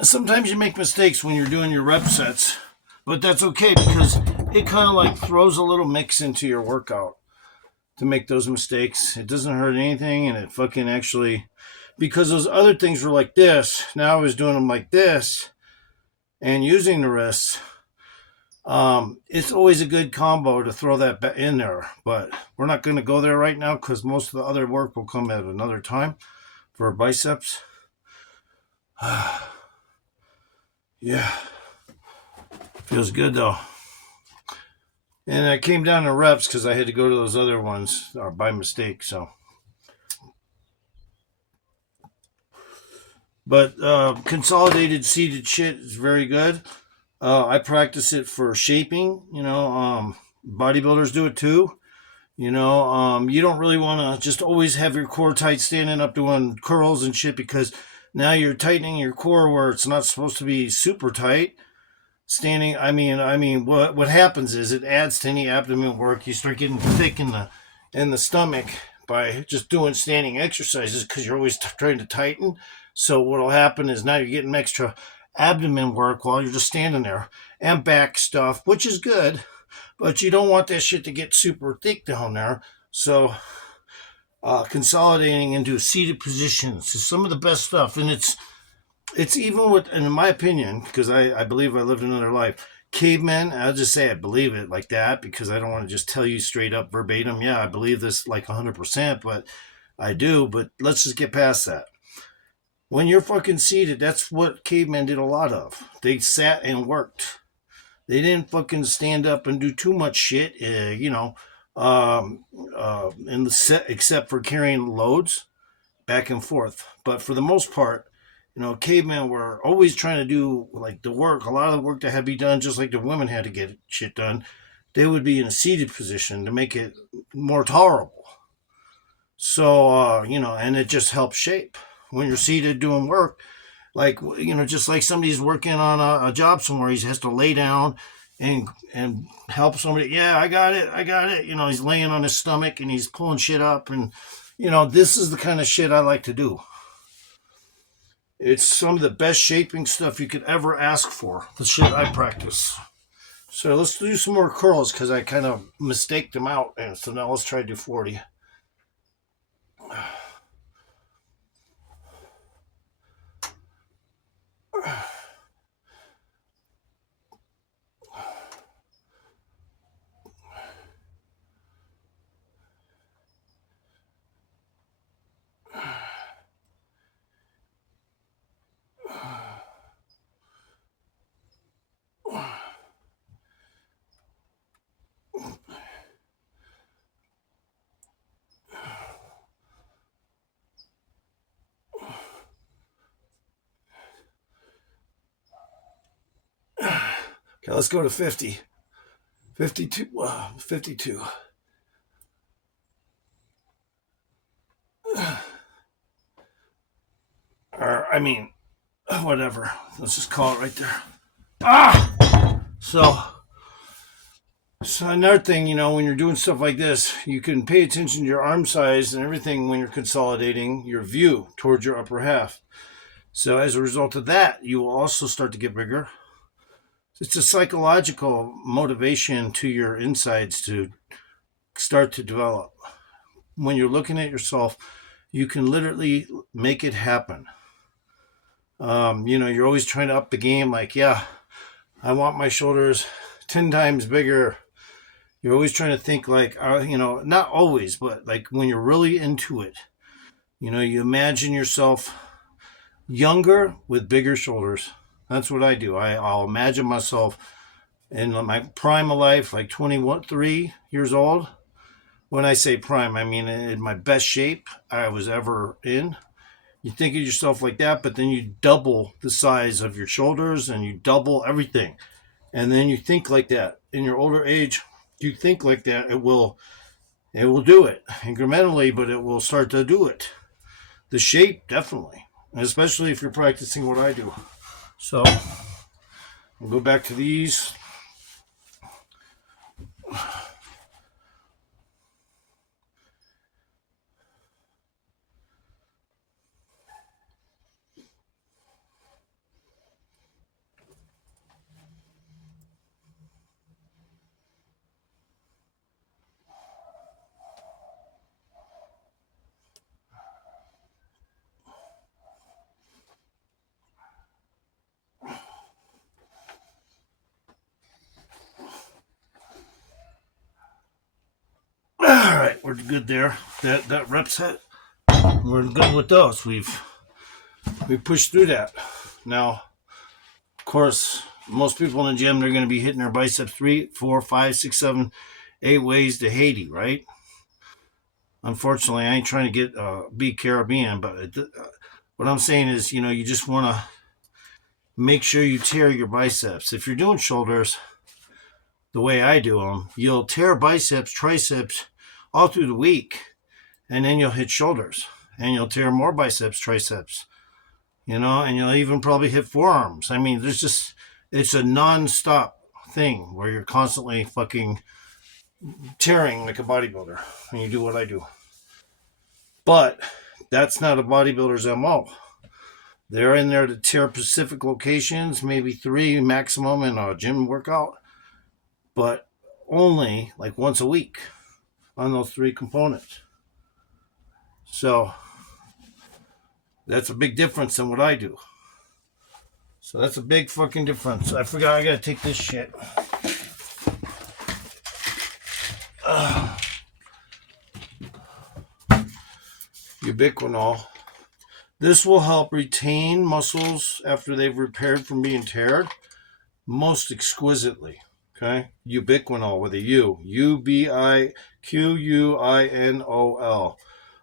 Sometimes you make mistakes when you're doing your rep sets, but that's okay because it kind of like throws a little mix into your workout to make those mistakes. It doesn't hurt anything, and it fucking actually, because those other things were like this, now I was doing them like this and using the wrists. It's always a good combo to throw that in there, but we're not going to go there right now because most of the other work will come at another time for biceps. Yeah, feels good though. And I came down to reps because I had to go to those other ones by mistake. So, but consolidated seated shit is very good. I practice it for shaping. You know, bodybuilders do it too. You know, you don't really want to just always have your core tight standing up doing curls and shit because now you're tightening your core where it's not supposed to be super tight. Standing, I mean, what happens is it adds to any abdomen work. You start getting thick in the stomach by just doing standing exercises because you're always trying to tighten. So what'll happen is now you're getting extra abdomen work while you're just standing there and back stuff, which is good. but you don't want that shit to get super thick down there. So consolidating into seated positions is some of the best stuff, and it's even with, and in my opinion, because I believe I lived another life. Cavemen, I'll just say I believe it like that because I don't want to just tell you straight up verbatim. Yeah, I believe this like 100%, but I do. But let's just get past that. When you're fucking seated, that's what cavemen did a lot of. They sat and worked. They didn't fucking stand up and do too much shit, in the set, except for carrying loads back and forth. But for the most part, cavemen were always trying to do like the work, a lot of the work that had to be done, just like the women had to get shit done. They would be in a seated position to make it more tolerable. So, and it just helps shape when you're seated doing work. Like, just like somebody's working on a job somewhere, he has to lay down and help somebody. Yeah, I got it. He's laying on his stomach and he's pulling shit up. And, this is the kind of shit I like to do. It's some of the best shaping stuff you could ever ask for, the shit I practice. So let's do some more curls because I kind of mistaked them out. And so now let's try to do 40. Okay, let's go to 50. 52. 52. Or, whatever. Let's just call it right there. So another thing, when you're doing stuff like this, you can pay attention to your arm size and everything when you're consolidating your view towards your upper half. So as a result of that, you will also start to get bigger. It's a psychological motivation to your insides to start to develop. When you're looking at yourself, you can literally make it happen. You're always trying to up the game. Like, yeah, I want my shoulders 10 times bigger. You're always trying to think like, not always, but like when you're really into it, you imagine yourself younger with bigger shoulders. That's what I do. I'll imagine myself in my prime of life, like 23 years old. When I say prime, I mean in my best shape I was ever in. You think of yourself like that, but then you double the size of your shoulders and you double everything. And then you think like that. In your older age, you think like that, it will do it incrementally, but it will start to do it. The shape, definitely. Especially if you're practicing what I do. So, we'll go back to these. All right, we're good there. That rep set, we're good with those. We pushed through that. Now, of course, most people in the gym, they're going to be hitting their biceps 3, 4, 5, 6, 7, 8 ways to Haiti, right? Unfortunately, I ain't trying to get be Caribbean, but what I'm saying is, you just want to make sure you tear your biceps. If you're doing shoulders the way I do them, you'll tear biceps, triceps all through the week, and then you'll hit shoulders, and you'll tear more biceps, triceps, and you'll even probably hit forearms. I mean, it's a non-stop thing where you're constantly fucking tearing like a bodybuilder when you do what I do. But that's not a bodybuilder's MO. They're in there to tear specific locations, maybe 3 maximum in a gym workout. But only like once a week on those 3 components. So that's a big difference than what I do. So that's a big fucking difference. I forgot I gotta take this shit. Ubiquinol. This will help retain muscles after they've repaired from being teared most exquisitely. Okay? Ubiquinol with a U. Ubiquinol.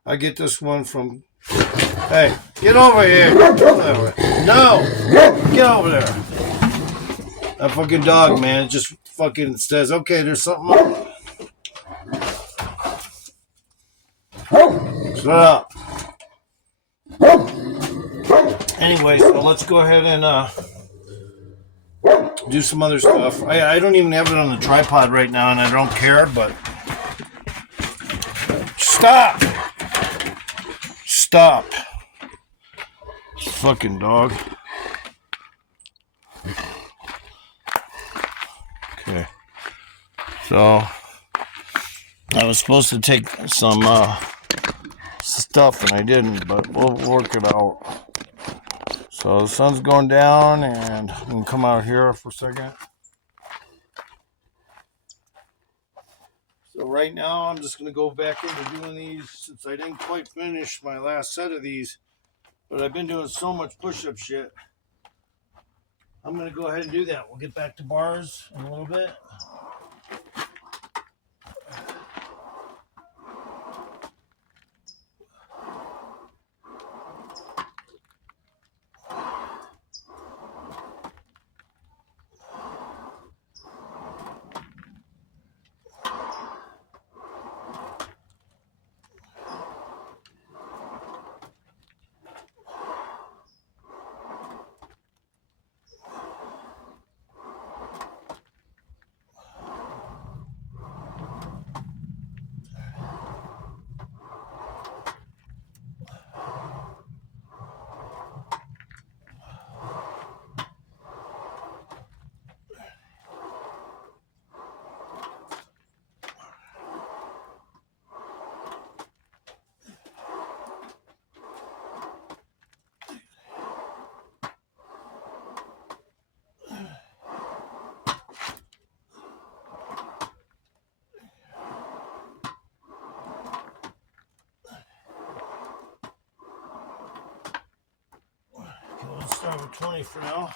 I get this one from. Hey, get over here. No! Get over there. That fucking dog, man, it just fucking says, okay, there's something up. Shut up. Anyway, so let's go ahead and do some other stuff. I don't even have it on the tripod right now, and I don't care, but stop! Stop. Fucking dog. Okay. So, I was supposed to take some stuff, and I didn't, but we'll work it out. So the sun's going down, and I'm going to come out here for a second. So right now, I'm just going to go back into doing these, since I didn't quite finish my last set of these, but I've been doing so much push-up shit. I'm going to go ahead and do that. We'll get back to bars in a little bit. Okay, let's start with 20 for now.